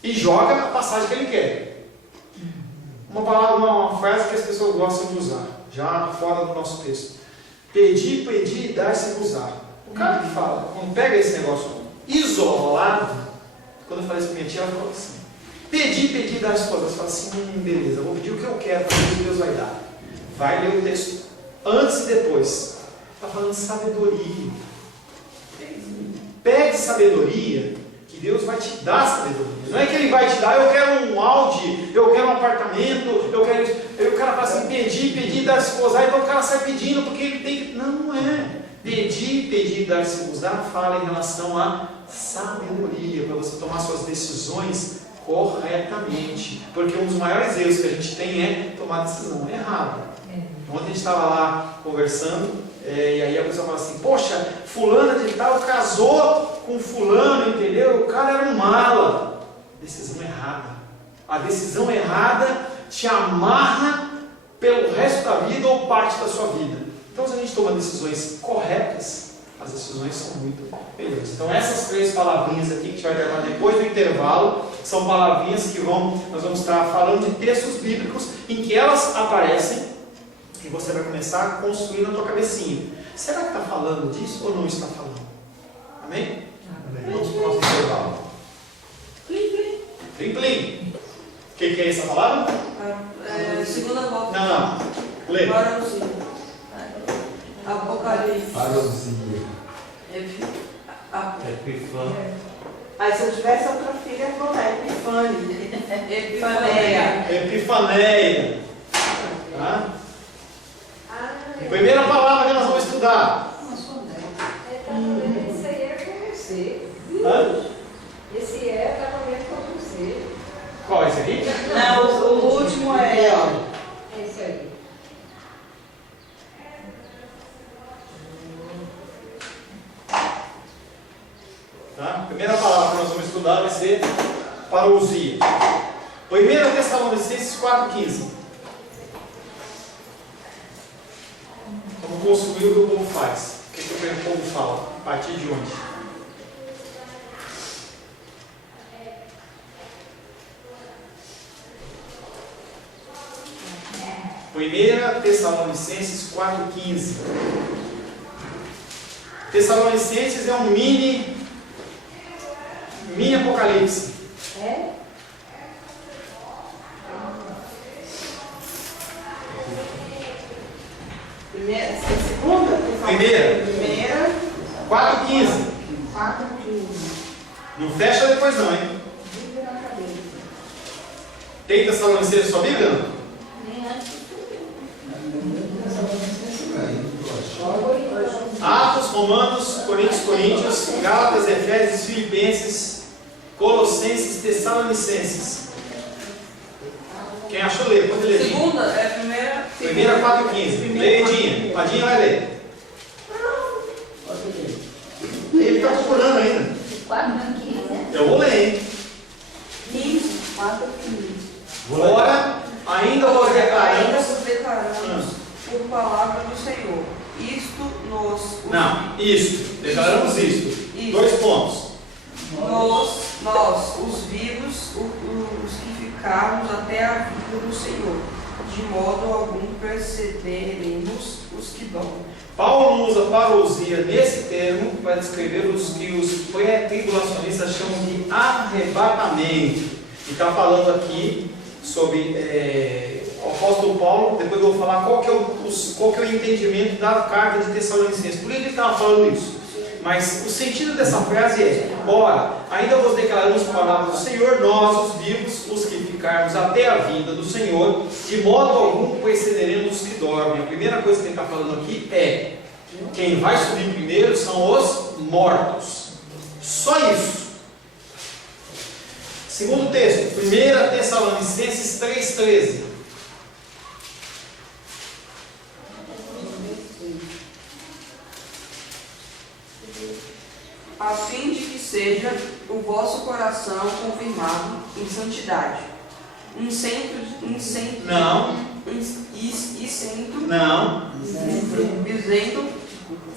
e jogam a passagem que ele quer. Uma palavra, uma frase que as pessoas gostam de usar, já fora do nosso texto. Pedir, pedir e dar-se-vos-á. O cara que fala, quando pega esse negócio isolado, quando eu falei isso para minha tia, ela falou assim, pedir, pedir e dar-se-vos-á. Você fala assim, beleza, eu vou pedir o que eu quero, para que Deus vai dar. Vai ler o texto antes e depois. Está falando de sabedoria. Pede sabedoria, que Deus vai te dar sabedoria. Não é que Ele vai te dar, eu quero um Audi, eu quero um apartamento, eu quero isso. Aí o cara fala assim, pedir, pedir, dar-se-vos-á, então o cara sai pedindo, porque ele tem que... Não é. Pedir, pedir, dar-se-vos-á fala em relação à sabedoria, para você tomar suas decisões corretamente. Porque um dos maiores erros que a gente tem é tomar decisão errada. Ontem a gente estava lá conversando, e aí a pessoa fala assim, poxa, fulana de tal casou com fulano, entendeu? O cara era um mala. Decisão errada. A decisão errada te amarra pelo resto da vida ou parte da sua vida. Então se a gente toma decisões corretas, as decisões são muito melhores. Então essas 3 palavrinhas aqui que a gente vai tratar depois do intervalo, são palavrinhas que nós vamos estar falando de textos bíblicos em que elas aparecem E você vai começar a construir na tua cabecinha. Será que está falando disso ou não está falando? Amém? Vamos para o nosso intervalo. Plim, plim. O que é essa palavra? Segunda volta. Não. Lê. Parousia. Apocalipse. Parousia. Epifã. Aí se eu tivesse outra filha, eu vou botar Epifânia. Epifaneia. Epifaneia. Tá? Primeira palavra que nós vamos estudar. Esse aí é com você. Hã? Esse está falando com você. Qual é esse aqui? Não, o último é, ó. É esse aí. Tá? Primeira palavra que nós vamos estudar vai ser parousia. 1 Tessalonicenses 4,15. Vamos construir o que o povo faz. O que o povo fala? A partir de onde? Primeira Tessalonicenses 4,15. Tessalonicenses é um mini Apocalipse. É? Segunda? Primeira. 4,15. 4,15. Não fecha depois não, hein? Vive na cabeça. Tem Tessalonicenses na sua Bíblia? Não? Nem antes. Atos, Romanos, Coríntios, Gálatas, Efésios, Filipenses, Colossenses, Tessalonicenses. Quem achou, lê. Pode ler. Segunda é a primeira. Primeira 4,15. Lê, Edinha. Padinha vai ler. Ele está procurando ainda. 4,15, né? Eu vou ler, hein? 15. 4,15. Ora, ainda vos declaramos. declaramos por palavra do Senhor. Isto Não, isto. Declaramos isto. 2 pontos. Nós, os vivos, os que ficarmos até a vinda do Senhor, de modo algum precederemos os que dormem. Paulo usa parousia nesse termo para descrever os que os pré-tribulacionistas chamam de arrebatamento. E está falando aqui sobre o apóstolo Paulo. Depois eu vou falar qual que é o entendimento da carta de Tessalonicenses. Por que ele estava falando isso? Mas o sentido dessa frase é: ora, ainda vos declaramos a palavra do Senhor, nós, os vivos, os que ficarmos até a vinda do Senhor, de modo algum precederemos os que dormem. A primeira coisa que ele está falando aqui é: quem vai subir primeiro são os mortos. Só isso. Segundo texto, 1 Tessalonicenses 3,13. A fim de que seja o vosso coração confirmado em santidade, isento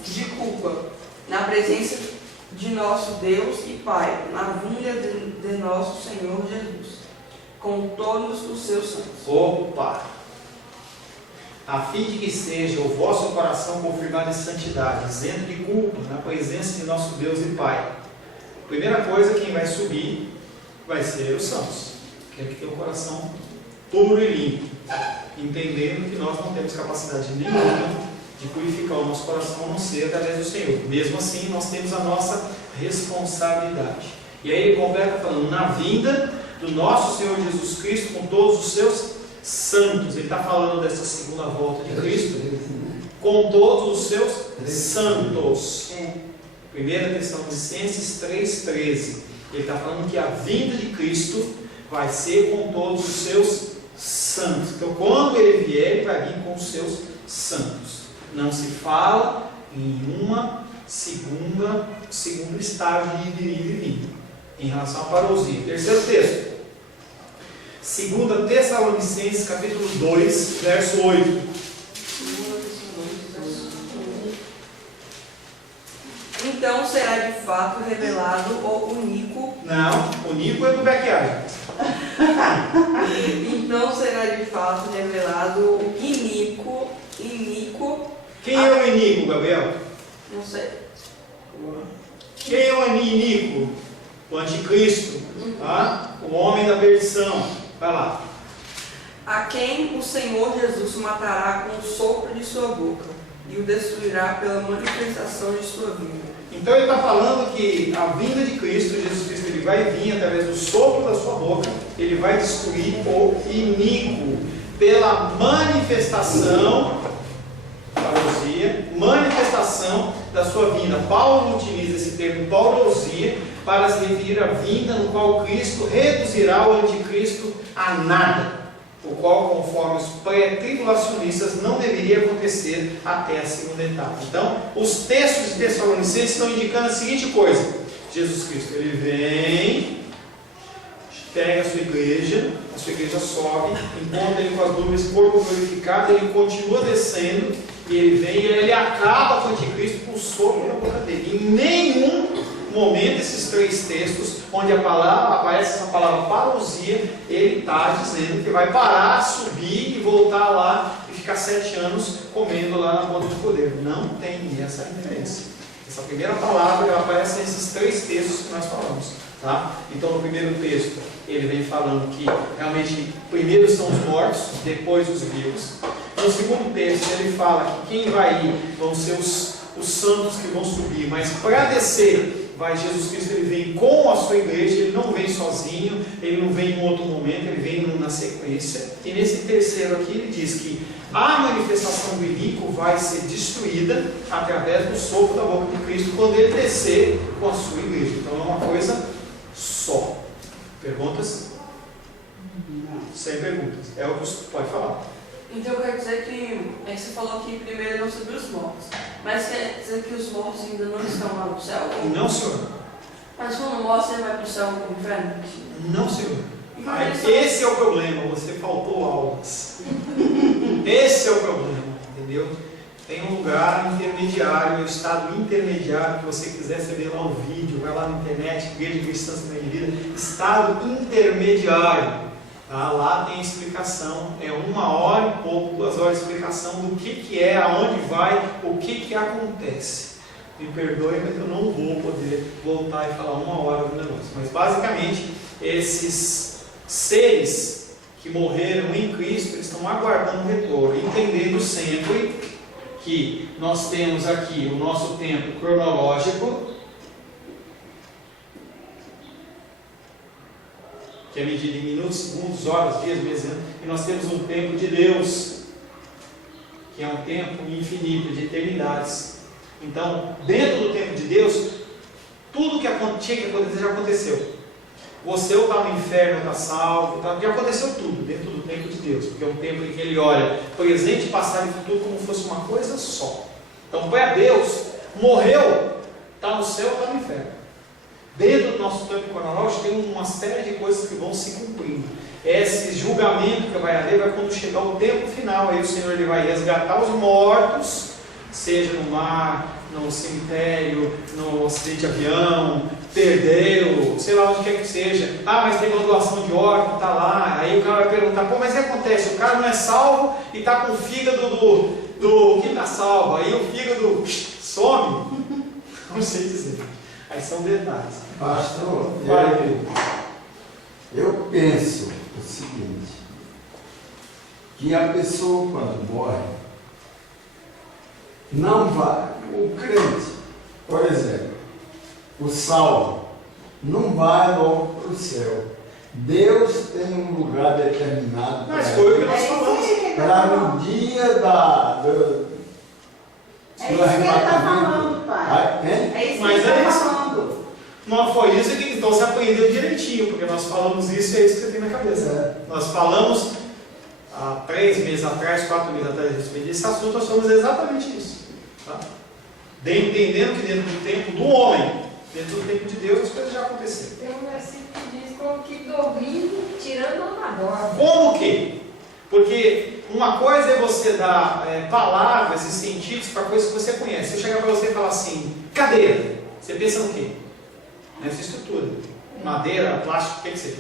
de culpa, na presença de nosso Deus e Pai, na vinda de nosso Senhor Jesus, com todos os seus santos. Opa! A fim de que seja o vosso coração confirmado em santidade, isento de culpa, na presença de nosso Deus e Pai. Primeira coisa, quem vai subir vai ser os santos, que é que tem o coração puro e limpo, entendendo que nós não temos capacidade nenhuma de purificar o nosso coração a não ser através do Senhor. Mesmo assim, nós temos a nossa responsabilidade. E aí ele completa falando: na vinda do nosso Senhor Jesus Cristo com todos os seus santos. Ele está falando dessa segunda volta de Cristo com todos os seus santos. 1 Tessalonicenses 3,13. Ele está falando que a vinda de Cristo vai ser com todos os seus santos. Então, quando ele vier, ele vai vir com os seus santos. Não se fala em uma segundo estágio de ir e vir em relação à parousia. Terceiro texto, 2 Tessalonicenses capítulo 2, verso 8. Então será de fato revelado o único. Não, o Nico é do backyard. Então será de fato revelado o iníquo. Quem é o iníquo, Gabriel? Não sei. Quem é o iníquo? O anticristo, tá? O homem da perdição. Vai lá. A quem o Senhor Jesus matará com o sopro de sua boca e o destruirá pela manifestação de sua vinda. Então ele está falando que a vinda de Cristo, Jesus Cristo, ele vai vir através do sopro da sua boca, ele vai destruir o iníquo pela manifestação, parousia, manifestação da sua vinda. Paulo utiliza esse termo parousia para se referir à vinda no qual Cristo reduzirá o anticristo a nada, o qual, conforme os pré-tribulacionistas, não deveria acontecer até a segunda etapa. Então, os textos de Tessalonicenses estão indicando a seguinte coisa: Jesus Cristo, ele vem, pega a sua igreja sobe, encontra ele com as nuvens, corpo glorificado, ele continua descendo, e ele vem e ele acaba com o anticristo com o sopro na boca dele. Em nenhum momento, esses três textos, onde aparece essa palavra parousia, ele está dizendo que vai parar, subir e voltar lá e ficar 7 anos comendo lá na boda do poder. Não tem essa referência. Essa primeira palavra ela aparece nesses três textos que nós falamos. Tá? Então, no primeiro texto, ele vem falando que realmente primeiro são os mortos, depois os vivos. No segundo texto, ele fala que quem vai ir vão ser os santos que vão subir, mas para descer, vai Jesus Cristo, ele vem com a sua igreja, ele não vem sozinho, ele não vem em outro momento, ele vem na sequência. E nesse terceiro aqui, ele diz que a manifestação do iníquo vai ser destruída através do sopro da boca de Cristo, quando ele descer com a sua igreja. Então é uma coisa só. Perguntas? Sem perguntas. É o que você pode falar. Então eu quero dizer que você falou que primeiro não sobre os mortos, mas quer dizer que os mortos ainda não estão lá no céu? Não, senhor. Mas quando morre, você vai para o céu ou para o inferno? Não, senhor. Esse é o problema, você faltou aulas. Esse é o problema, entendeu? Tem um lugar intermediário, um estado intermediário, que você quiser, você vê lá o vídeo, vai lá na internet, Igreja Cristã Sem Medida, estado intermediário. Tá? Lá tem explicação, é 1 hora e pouco, 2 horas de explicação do que é, aonde vai, o que acontece. Me perdoe, mas eu não vou poder voltar e falar 1 hora do negócio. Mas basicamente, esses seres que morreram em Cristo, eles estão aguardando o retorno, entendendo sempre que nós temos aqui o nosso tempo cronológico, que é medido em minutos, segundos, horas, dias, meses, anos, e nós temos um tempo de Deus, que é um tempo infinito, de eternidades. Então, dentro do tempo de Deus, tudo que tinha que acontecer já aconteceu. Você ou está no inferno, está salvo, já aconteceu tudo dentro do tempo de Deus, porque é um tempo em que Ele olha presente, passado e futuro como se fosse uma coisa só. Então, para Deus, morreu, está no céu, está no inferno. Dentro do nosso tempo cronológico tem uma série de coisas que vão se cumprindo. Esse julgamento que vai haver vai quando chegar o tempo final, aí o Senhor ele vai resgatar os mortos, seja no mar, no cemitério, no acidente de avião, perdeu, sei lá onde quer que seja. Ah, mas tem uma doação de órgão, está lá. Aí o cara vai perguntar, pô, mas o que acontece? O cara não é salvo e está com o fígado do que está salvo. Aí o fígado some. Não sei dizer. Aí são detalhes. Pastor, eu penso o seguinte, que a pessoa quando morre, não vai, o crente, por exemplo, o salvo, não vai logo para o céu. Deus tem um lugar determinado Mas foi o que nós falamos. para o dia do É isso que ele está falando, pai. É isso que ele está falando. Não foi isso que então você aprendeu direitinho, porque nós falamos isso e é isso que você tem na cabeça. Nós falamos há 3 meses atrás, 4 meses atrás a respeito desse assunto, nós falamos exatamente isso. Tá? Entendendo que dentro do tempo do homem, dentro do tempo de Deus, as coisas já aconteceram. Tem um versículo que diz como que dormindo, tirando a dorme. Como que? Porque uma coisa é você dar palavras e sentidos para coisas que você conhece. Se eu chegar para você e falar assim, cadeira, você pensa no quê? Nessa estrutura. Madeira, plástico, o que seja.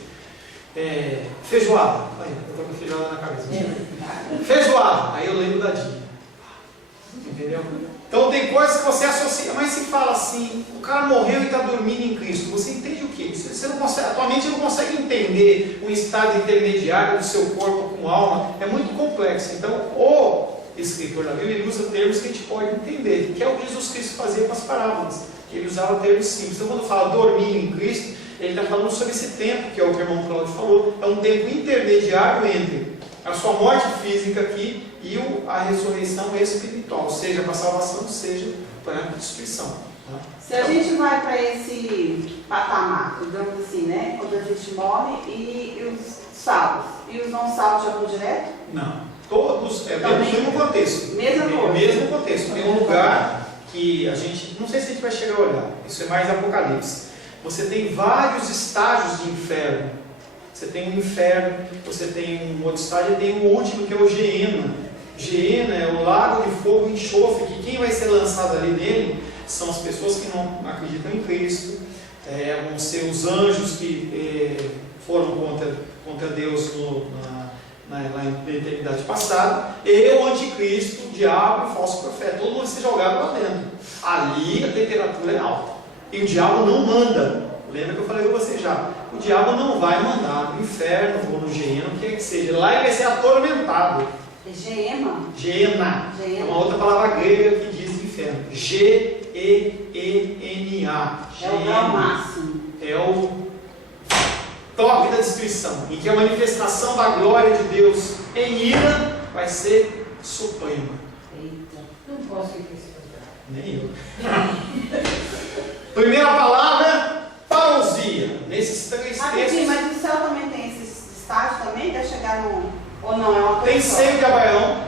Feijoada. Olha, eu estou com feijoada na cabeça. Feijoada. Aí eu lembro da Dinha. Entendeu? Então tem coisas que você associa, mas se fala assim, o cara morreu e está dormindo em Cristo, você entende o quê? Você não consegue, atualmente não consegue entender um estado intermediário do seu corpo com alma, é muito complexo. Então, o escritor da Bíblia ele usa termos que a gente pode entender, que é o que Jesus Cristo fazia com as parábolas, que ele usava termos simples. Então quando fala dormir em Cristo, ele está falando sobre esse tempo, que é o que o irmão Cláudio falou, é um tempo intermediário entre a sua morte física aqui e a ressurreição espiritual, seja para a salvação, seja para a destruição. Tá? Se a gente vai para esse patamar, digamos assim, né? Quando a gente morre e os salvos, e os não salvos já vão direto? Não. Todos, é no mesmo contexto. Mesma coisa. Mesmo contexto. Tem um lugar que a gente, não sei se a gente vai chegar a olhar, isso é mais Apocalipse. Você tem vários estágios de inferno. Você tem um inferno, você tem um outro estágio e tem um último que é o Geena. Geena é o lago de fogo e enxofre, que quem vai ser lançado ali nele são as pessoas que não acreditam em Cristo, vão ser os anjos que foram contra Deus na eternidade passada, e o anticristo, o diabo e o falso profeta. Todo mundo vai ser jogado lá dentro. Ali a temperatura é alta. E o diabo não manda. Lembra que eu falei com você já? O diabo não vai mandar no inferno ou no Geena, o que quer que seja. Lá ele vai ser atormentado. É Geena? Geena. É uma outra palavra grega que diz inferno. G-E-E-N-A. É o grau máximo. É o top da descrição, em que a manifestação da glória de Deus em ira vai ser suprema. Eita. Não posso ir para esse lugar. Nem eu. Primeira palavra, parousia. Nesses três textos. Mas o céu também tem esse estágio também, até chegar no... Ou não, é uma coisa Tem só? seio de Abraão.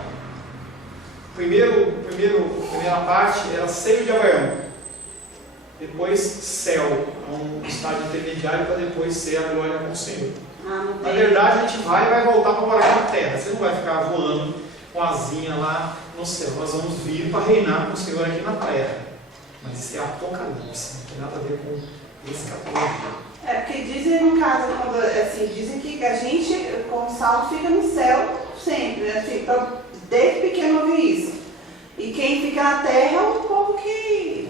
Primeira parte era seio de Abraão. Depois céu, um estágio intermediário para depois ser a glória com o Senhor. Não Na tem. verdade, a gente vai voltar para morar na terra. Você não vai ficar voando com asinha lá no céu. Nós vamos vir para reinar com o Senhor aqui na terra. Mas isso é Apocalipse, não tem nada a ver com escatologia. Porque dizem, no caso, quando, assim, dizem que a gente, como salvo, fica no céu sempre. Assim, então, desde pequeno eu vi isso. E quem fica na terra é o povo que...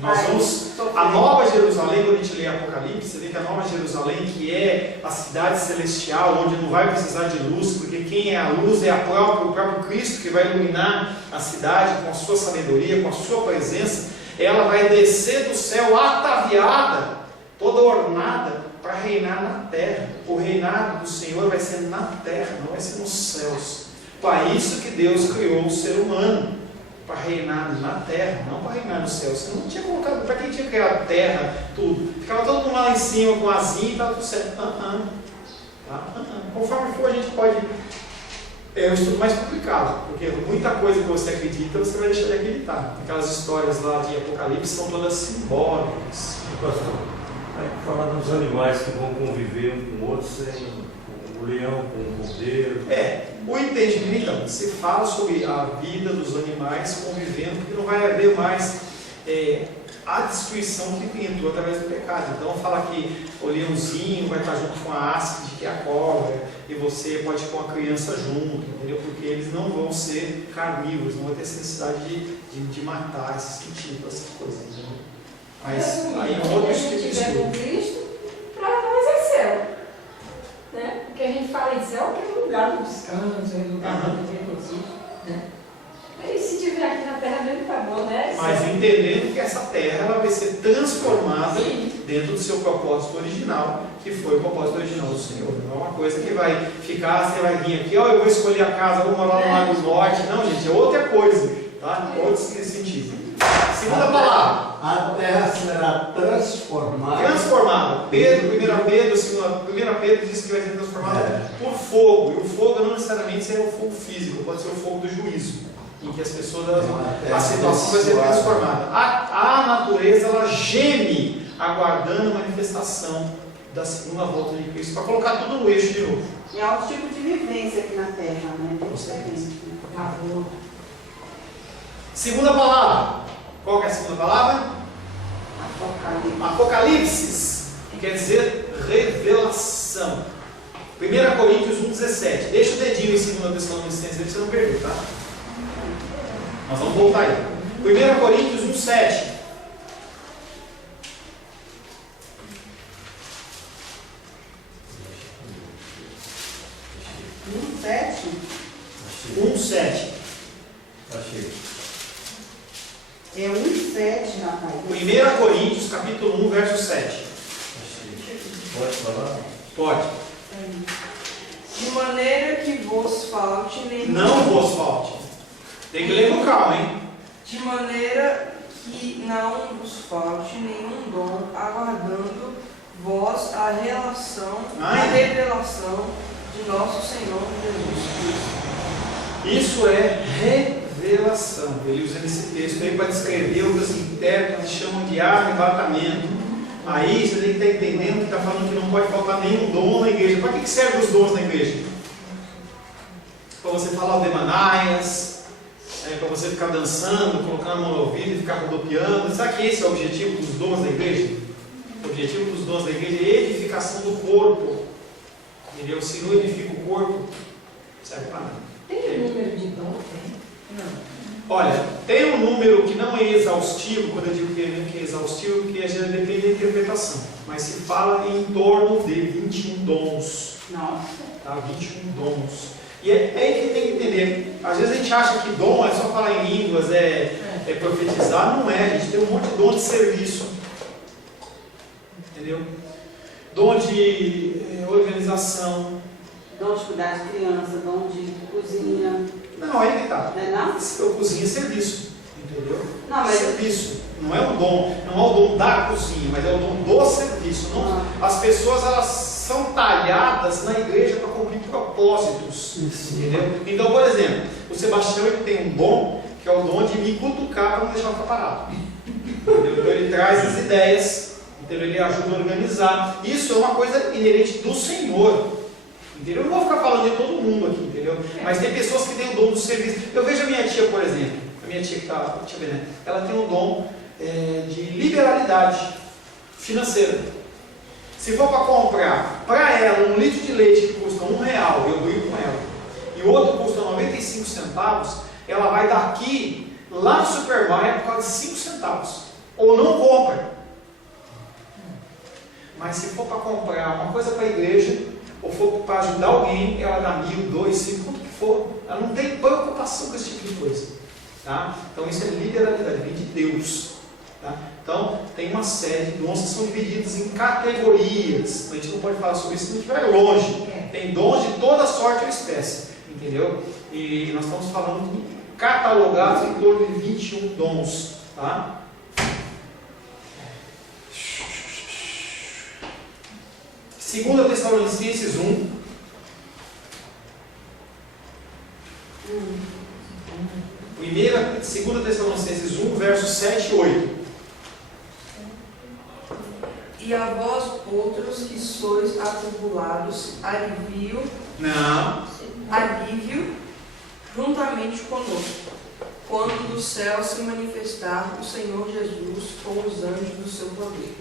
Nós vamos, a Nova Jerusalém, quando a gente lê Apocalipse, você vê que a Nova Jerusalém, que é a cidade celestial, onde não vai precisar de luz, porque quem é a luz é o próprio Cristo, que vai iluminar a cidade com a sua sabedoria, com a sua presença. Ela vai descer do céu ataviada, toda ornada, para reinar na terra. O reinado do Senhor vai ser na terra, não vai ser nos céus. Para isso que Deus criou o ser humano, para reinar na terra, não para reinar no céu. Você não tinha colocado, para quem tinha criado terra, tudo. Ficava todo mundo lá em cima com asinha e estava tudo certo. Conforme for, a gente pode. É um estudo mais complicado, porque muita coisa que você acredita, você vai deixar de acreditar. Aquelas histórias lá de Apocalipse são todas simbólicas. Pastor, aí falar dos animais que vão conviver um com o outro, sem o leão com o cordeiro. O entendimento, então, se fala sobre a vida dos animais convivendo, porque não vai haver mais a destruição que entrou através do pecado. Então fala que o leãozinho vai estar junto com a áspide, que é a cobra, e você pode pôr a criança junto, entendeu? Porque eles não vão ser carnívoros, não vão ter essa necessidade de matar esse sentido, essas coisas, entendeu? Mas aí é um outro tipo de Se a gente tiver com estudo. Cristo, para nós é céu. Né? Porque a gente fala em céu que é um lugar do descanso, é um lugar do repouso. Né? E se tiver aqui na terra mesmo, tá bom, né? Mas entendendo que essa terra ela vai ser transformada dentro do seu propósito original, que foi o propósito original do Senhor. Não é uma coisa que vai ficar, você vai vir aqui, eu vou escolher a casa, vou morar no Lago Norte. Não, gente, é outra coisa, tá? Outro sentido. Segunda palavra. A terra será transformada. Transformada. Pedro, 1 Pedro diz que vai ser transformada por fogo. E o fogo não necessariamente é o fogo físico, pode ser o fogo do juízo, em que as pessoas, a situação vai ser transformada. A natureza, ela geme, aguardando a manifestação da segunda volta de Cristo, para colocar tudo no eixo de novo. E há um tipo de vivência aqui na terra, né? Bem diferente. Segunda palavra. Qual que é a segunda palavra? Apocalipse, que quer dizer revelação. 1 Coríntios 1,17. Deixa o dedinho em 2 Tessalonicenses, você não perdeu, tá? Nós vamos voltar aí. 1 Coríntios 1:7. 1:7. Achei. É 1,7, rapaz. 1 Coríntios, capítulo 1, verso 7. Achei. Pode falar? Pode. De maneira que vos falte nenhum. Não vos falte. Tem que ler com calma, hein? De maneira que não vos falte nenhum dom, aguardando vós a revelação de nosso Senhor Jesus Cristo. Isso é revelação. Ele usa esse texto aí para descrever o que os intérpretes chamam de arrebatamento. Aí você tem que estar entendendo que está falando que não pode faltar nenhum dom na igreja. Para que servem os dons na igreja? Para você falar o demanaias, para você ficar dançando, colocar a mão no ouvido e ficar rodopiando. Sabe que esse é o objetivo dos dons da igreja? O objetivo dos dons da igreja é edificação do corpo. Entendeu? Se não edifica o corpo, não serve para nada. Tem número de dom? Não. Olha, tem um número que não é exaustivo, quando eu digo que é exaustivo, porque já depende da interpretação. Mas se fala em torno de 21 dons. Nossa. Tá? 21 dons. E é aí que tem que entender. Às vezes a gente acha que dom é só falar em línguas, é profetizar. Não é, a gente tem um monte de dom de serviço. Entendeu? Dom de organização. Dom de cuidar de criança, dom de cozinha. Não, aí que tá. Não é não? Eu cozinho é serviço. Entendeu? Não, mas Serviço. Não é um dom, não é o dom da cozinha, mas é o dom do serviço. Não, as pessoas elas são talhadas na igreja para cumprir propósitos. Entendeu? Então, por exemplo, o Sebastião ele tem um dom, que é o dom de me cutucar para não deixar eu ficar parado. Entendeu? Então ele traz as ideias, então ele ajuda a organizar. Isso é uma coisa inerente do Senhor. Entendeu? Eu não vou ficar falando de todo mundo aqui, entendeu? Mas tem pessoas que têm o dom do serviço. Eu vejo a minha tia, por exemplo, a minha tia que está, deixa eu ver, né? Ela tem um dom de liberalidade financeira. Se for para comprar para ela um litro de leite que custa R$1, eu brigo com ela, e o outro custa 95 centavos, ela vai daqui lá no supermercado por causa de 5 centavos. Ou não compra. Mas se for para comprar uma coisa para a igreja, ou for para ajudar alguém, ela dá 1.000, 2, 5, quanto que for. Ela não tem preocupação com esse tipo de coisa. Tá? Então isso é liberalidade, vem de Deus. Tá? Então tem uma série de dons que são divididos em categorias. A gente não pode falar sobre isso se não estiver longe. Tem dons de toda sorte ou espécie. Entendeu? E nós estamos falando de catalogados em torno de 21 dons. Tá? Segunda Tessalonicenses 1. Segunda Tessalonicenses 1, versos 7 e 8. E a vós outros que sois atribulados, alívio juntamente conosco, quando do céu se manifestar o Senhor Jesus com os anjos do seu poder.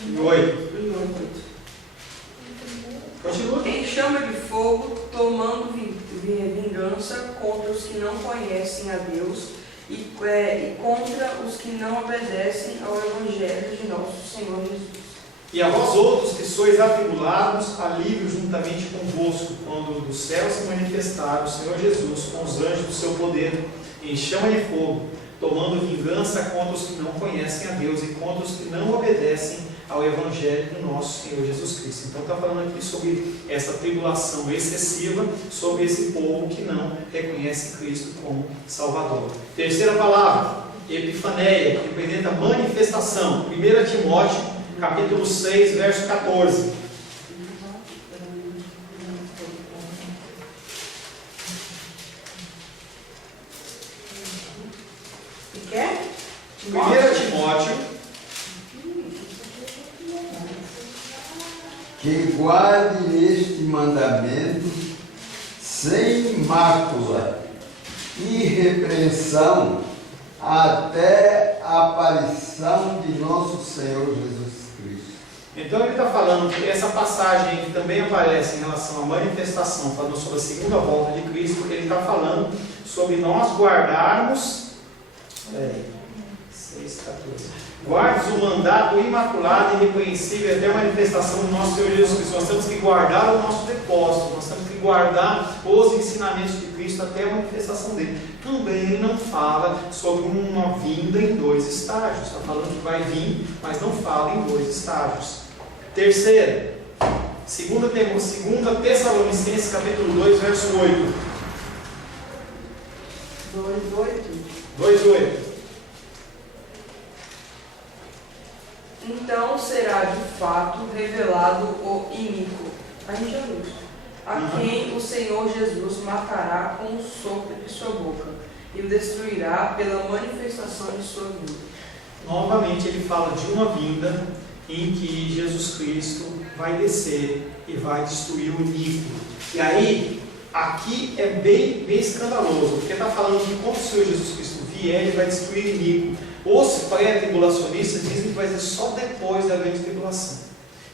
E 8. Continua. Em chama de fogo, tomando vingança contra os que não conhecem a Deus e contra os que não obedecem ao Evangelho de nosso Senhor Jesus. E a vós outros que sois atribulados, alívio juntamente convosco, quando do céu se manifestar o Senhor Jesus com os anjos do seu poder, em chama de fogo, tomando vingança contra os que não conhecem a Deus e contra os que não obedecem ao Evangelho do nosso Senhor Jesus Cristo. Então está falando aqui sobre essa tribulação excessiva, sobre esse povo que não reconhece Cristo como Salvador. Terceira palavra, epifaneia, que representa manifestação. 1 Timóteo, capítulo 6, verso 14. O que é? 1 Timóteo, que guarde este mandamento sem mácula e repreensão até a aparição de nosso Senhor Jesus Cristo. Então ele está falando que essa passagem que também aparece em relação à manifestação, falando sobre a segunda volta de Cristo, ele está falando sobre nós guardarmos 6,14. Guardes o mandato imaculado e reconhecível até a manifestação do nosso Senhor Jesus Cristo. Nós temos que guardar o nosso depósito, nós temos que guardar os ensinamentos de Cristo até a manifestação dele. Também ele não fala sobre uma vinda em 2 estágios. Está falando que vai vir, mas não fala em 2 estágios. Terceira, 2 Tessalonicenses capítulo 2, verso 8. 2:8. Então será de fato revelado o iníquo, a gente já viu, a quem o Senhor Jesus matará com o sopro de sua boca e o destruirá pela manifestação de sua vinda. Novamente ele fala de uma vinda em que Jesus Cristo vai descer e vai destruir o iníquo. E aí, aqui é bem escandaloso, porque está falando que quando o Senhor Jesus Cristo vier, ele vai destruir o iníquo. Os pré-tribulacionistas dizem que vai ser só depois da grande tribulação.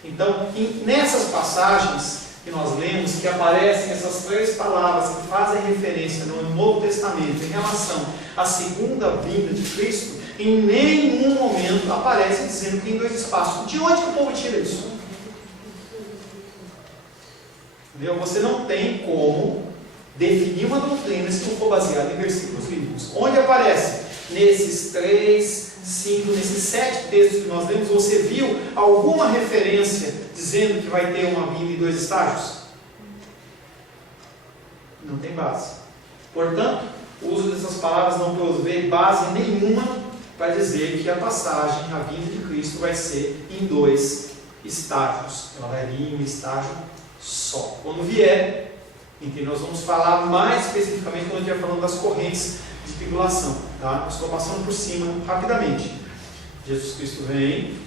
Então, nessas passagens que nós lemos, que aparecem essas 3 palavras que fazem referência no Novo Testamento em relação à segunda vinda de Cristo, em nenhum momento aparece dizendo que tem 2 espaços. De onde que o povo tira isso? Entendeu? Você não tem como definir uma doutrina se não for baseada em versículos bíblicos. Onde aparece? Nesses 3, 5, nesses 7 textos que nós lemos, você viu alguma referência dizendo que vai ter uma vinda em 2 estágios? Não tem base. Portanto, o uso dessas palavras não provê base nenhuma para dizer que a passagem, a vinda de Cristo, vai ser em 2 estágios. Ela vai vir em um estágio só. Quando vier, então nós vamos falar mais especificamente quando a gente estiver falando das correntes de tribulação, tá? Estou passando por cima rapidamente. Jesus Cristo vem,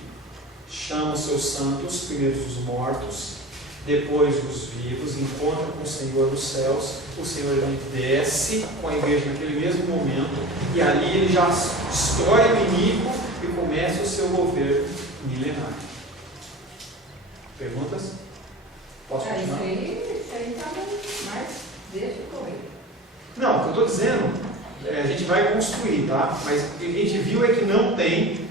chama os seus santos, primeiro os mortos, depois os vivos, encontra com o Senhor nos céus. O Senhor desce com a igreja naquele mesmo momento, e ali ele já destrói o inimigo e começa o seu governo milenário. Perguntas? Posso continuar? Isso aí está mais deixa eu correr. Não, o que eu estou dizendo, a gente vai construir, tá? Mas o que a gente viu é que não tem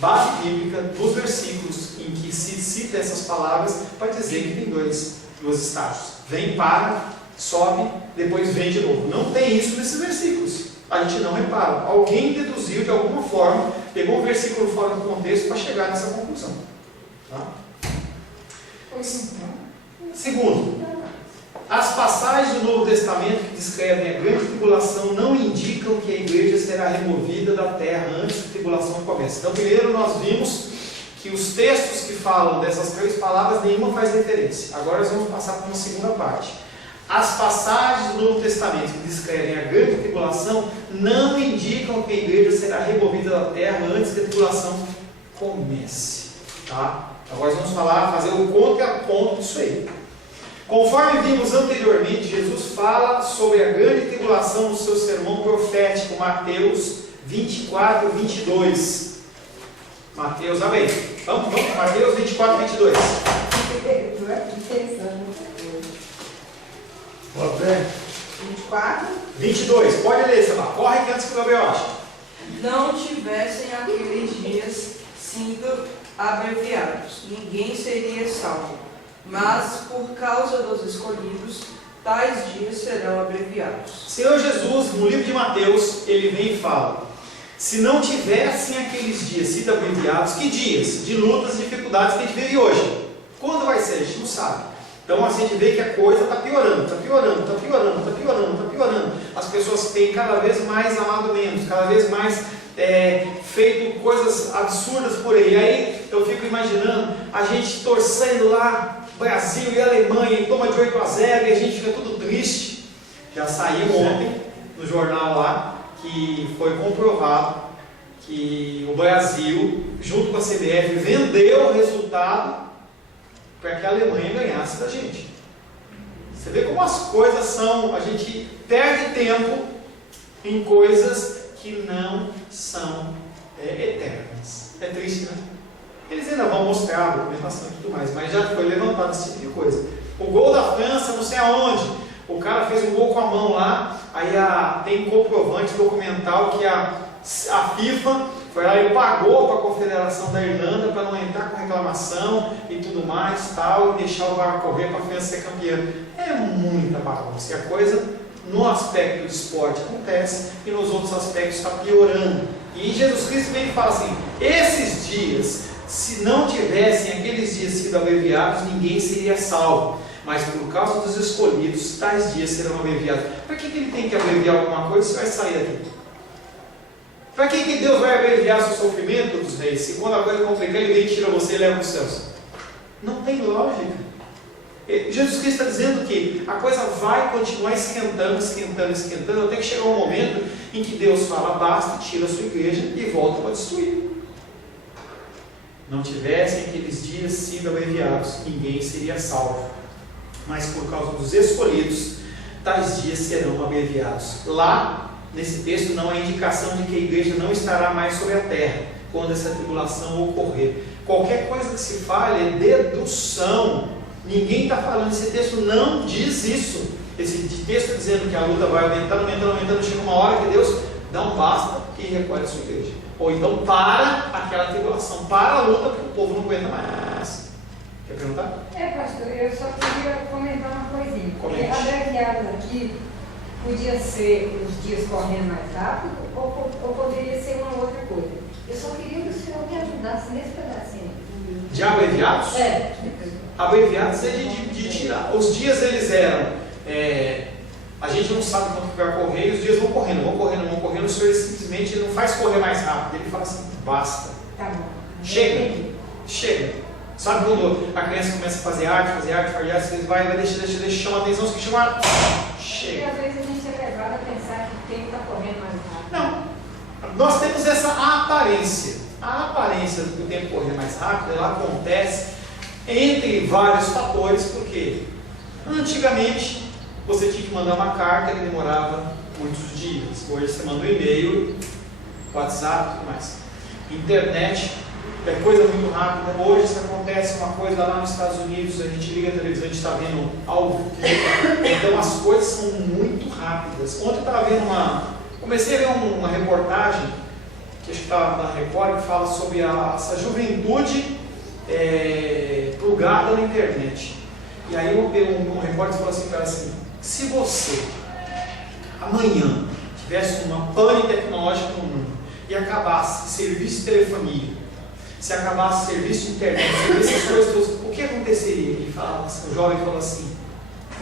base bíblica dos versículos em que se cita essas palavras para dizer que tem 2 estágios. Vem, para, sobe, depois vem de novo. Não tem isso nesses versículos. A gente não repara. Alguém deduziu de alguma forma, pegou um versículo fora do contexto para chegar nessa conclusão. Tá? Segundo, as passagens do Novo Testamento que descrevem a grande tribulação não indicam que a igreja será removida da terra antes que a tribulação comece. Então, primeiro nós vimos que os textos que falam dessas 3 palavras, nenhuma faz referência. Agora nós vamos passar para uma segunda parte. As passagens do Novo Testamento que descrevem a grande tribulação não indicam que a igreja será removida da terra antes que a tribulação comece. Tá? Agora nós vamos fazer o contraponto disso aí. Conforme vimos anteriormente, Jesus fala sobre a grande tribulação no seu sermão profético, Mateus 24, 22. Mateus, amém. Vamos, Mateus 24, 22. Pode ver? 24. 22, pode ler, Samar. Corre que antes que o Gabriel ache. Não tivessem aqueles dias sido abreviados, ninguém seria salvo. Mas, por causa dos escolhidos, tais dias serão abreviados. Senhor Jesus, no livro de Mateus, ele vem e fala: se não tivessem aqueles dias sido abreviados, que dias? De lutas e dificuldades que a gente vive hoje. Quando vai ser? A gente não sabe. Então a gente vê que a coisa está piorando, está piorando, está piorando, está piorando, está piorando. As pessoas têm cada vez mais amado menos, cada vez mais feito coisas absurdas por aí. Aí eu fico imaginando a gente torcendo lá, Brasil e Alemanha, e toma de 8-0, e a gente fica tudo triste. Já saiu ontem no jornal lá que foi comprovado que o Brasil, junto com a CBF, vendeu o resultado para que a Alemanha ganhasse da gente. Você vê como as coisas são, a gente perde tempo em coisas que não são eternas. É triste, né? Eles ainda vão mostrar a documentação e tudo mais, mas já foi levantado esse tipo de coisa. O gol da França, não sei aonde, o cara fez um gol com a mão lá, aí tem um comprovante documental que a FIFA foi lá e pagou para a Confederação da Irlanda para não entrar com reclamação e tudo mais, tal, e deixar o VAR correr para a França ser campeã. É muita bagunça. E a coisa, no aspecto do esporte, acontece e nos outros aspectos está piorando. E Jesus Cristo vem e fala assim: esses dias, se não tivessem aqueles dias sido abreviados, ninguém seria salvo. Mas por causa dos escolhidos, tais dias serão abreviados. Para que ele tem que abreviar alguma coisa se vai sair daqui? Para que Deus vai abreviar seu sofrimento dos reis? Se quando a coisa complica, ele vem e tira você e leva para os céus. Não tem lógica. Jesus Cristo está dizendo que a coisa vai continuar esquentando, até que chegar um momento em que Deus fala: basta, tira a sua igreja e volta para destruir. Não tivessem aqueles dias sido abreviados, ninguém seria salvo. Mas por causa dos escolhidos, tais dias serão abreviados. Lá, nesse texto, não há indicação de que a igreja não estará mais sobre a terra quando essa tribulação ocorrer. Qualquer coisa que se fale é dedução. Ninguém está falando, esse texto não diz isso. Esse texto dizendo que a luta vai aumentando, chega uma hora que Deus dá um basta e recolhe a sua igreja. Ou então para aquela tribulação, para a luta, porque o povo não aguenta mais. Quer perguntar? Pastor, eu só queria comentar uma coisinha. Porque Comente. abreviado aqui podia ser os dias correndo mais rápido ou poderia ser uma outra coisa. Eu só queria que o senhor me ajudasse nesse pedacinho. De abreviados? É. Abreviados é de tirar. Os dias eles eram. A gente não sabe quanto que vai correr, e os dias vão correndo. O Senhor simplesmente não faz correr mais rápido. Ele fala assim: basta. Tá bom. Chega. Sabe quando a criança começa a fazer arte, você vai deixa, chama a atenção, se chama. Chega. Porque às vezes a gente é levado a pensar que o tempo está correndo mais rápido. Não. Nós temos essa aparência. A aparência do que o tempo correr mais rápido, ela acontece entre vários fatores, porque antigamente você tinha que mandar uma carta que demorava muitos dias. Hoje você manda um e-mail, WhatsApp e tudo mais. Internet é coisa muito rápida. Hoje, se acontece uma coisa lá nos Estados Unidos, a gente liga a televisão, a gente está vendo ao vivo. Então as coisas são muito rápidas. Ontem eu estava vendo comecei a ver uma reportagem, que acho que estava na Record, que fala sobre essa juventude plugada na internet. E aí um repórter falou assim para ela assim: se você amanhã tivesse uma pane tecnológica no mundo e acabasse serviço de telefonia, se acabasse serviço de internet, se essas coisas todas, o que aconteceria? Ele falava assim, o jovem falou assim: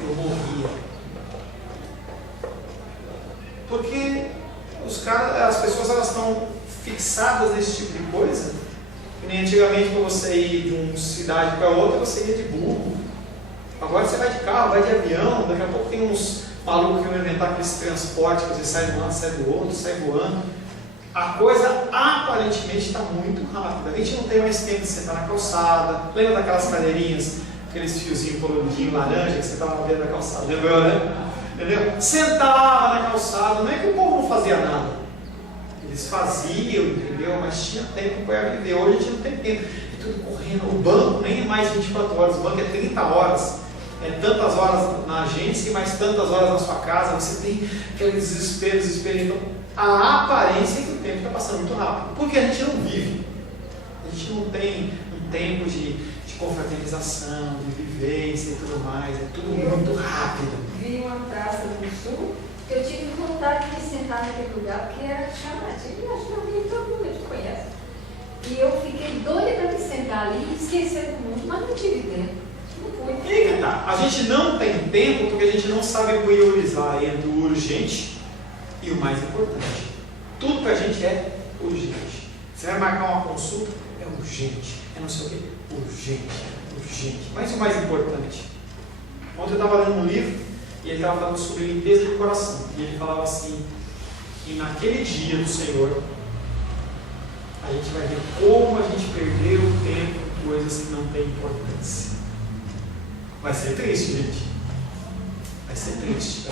eu morria. Porque as pessoas elas estão fixadas nesse tipo de coisa. Que nem antigamente, para você ir de uma cidade para outra, você ia de burro. Agora você vai de carro, vai de avião, daqui a pouco tem uns malucos que vão inventar aquele transporte, que você sai de um lado, sai do outro, sai voando. A coisa aparentemente está muito rápida. A gente não tem mais tempo de sentar na calçada. Lembra daquelas cadeirinhas, aqueles fiozinhos coloridinhos laranja que você estava vendo na calçada? Lembrou, né? Entendeu? Sentava na calçada, não é que o povo não fazia nada. Eles faziam, entendeu? Mas tinha tempo para viver. Hoje a gente não tem tempo. É tudo correndo. O banco nem é mais 24 horas, o banco é 30 horas. É tantas horas na agência e mais tantas horas na sua casa. Você tem aquele desespero. Então, a aparência é que o tempo está passando muito rápido. Porque a gente não vive. A gente não tem um tempo de confraternização, de vivência e tudo mais. É tudo muito rápido. Vi uma praça no sul, que eu tive vontade de sentar naquele lugar, porque era chamativo, e acho que alguém, todo mundo conhece. E eu fiquei doida para me sentar ali e esquecer do mundo, mas não tive tempo. Não fui. E aí que tá. A gente não tem tempo porque a gente não sabe priorizar entre o urgente e o mais importante. Tudo para a gente é urgente. Você vai marcar uma consulta, é urgente. É não sei o que, urgente. Mas o mais importante. Ontem eu estava lendo um livro e ele estava falando sobre limpeza de coração. E ele falava assim, que naquele dia do Senhor, a gente vai ver como a gente perdeu o tempo em coisas que não têm importância. Vai ser triste, gente. Vai ser triste.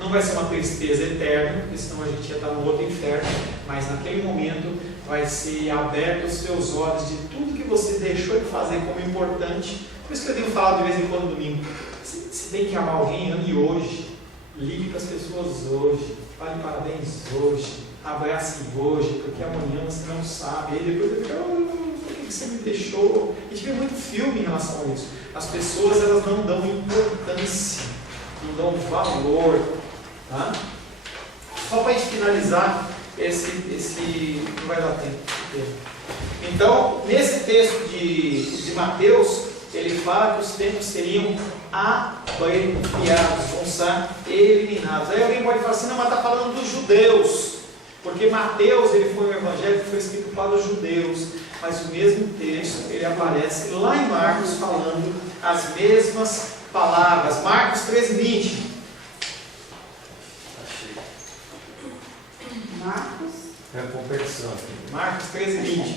Não vai ser uma tristeza eterna, porque senão a gente ia estar no outro inferno, mas naquele momento vai ser aberto os seus olhos de tudo que você deixou de fazer como importante. Por isso que eu tenho falado de vez em quando no domingo. Se tem que amar alguém, ame hoje. Ligue para as pessoas hoje. Fale parabéns hoje. Abrace hoje, porque amanhã você não sabe. E depois eu fico, por que você me deixou? A gente vê muito filme em relação a isso. As pessoas, elas não dão importância, não dão valor. Tá? Só para a gente finalizar, não vai dar tempo. Então, nesse texto de Mateus, ele fala que os tempos seriam abreviados, vão ser eliminados. Aí alguém pode falar assim, não, mas está falando dos judeus, porque Mateus ele foi um evangelho que foi escrito para os judeus, mas o mesmo texto ele aparece lá em Marcos falando as mesmas palavras. Marcos 13:20. Marcos. É a competição. Marcos 13:20.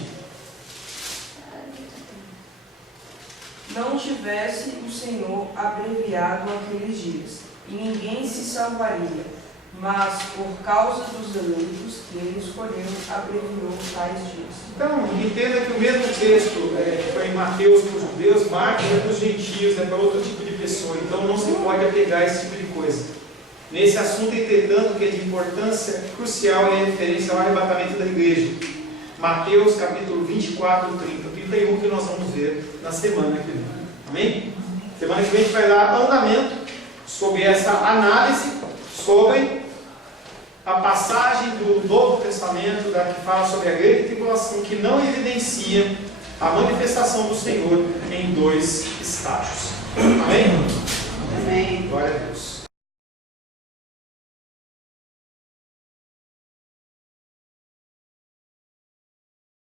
Não tivesse o Senhor abreviado aqueles dias, e ninguém se salvaria, mas por causa dos eleitos que ele escolheu, abreviou tais dias. Então, entenda que o mesmo texto foi em Mateus para os judeus, Marcos é para os gentios, é para outro tipo de pessoa. Então não se pode apegar a esse tipo de coisa. Nesse assunto, entretanto, que é de importância crucial e é referência ao arrebatamento da igreja. Mateus capítulo 24, 30, 31, que nós vamos ver na semana que vem. Amém? Semana que vem a gente vai dar andamento sobre essa análise, sobre a passagem do Novo Testamento, da que fala sobre a grande tribulação, que não evidencia a manifestação do Senhor em 2 estágios. Amém?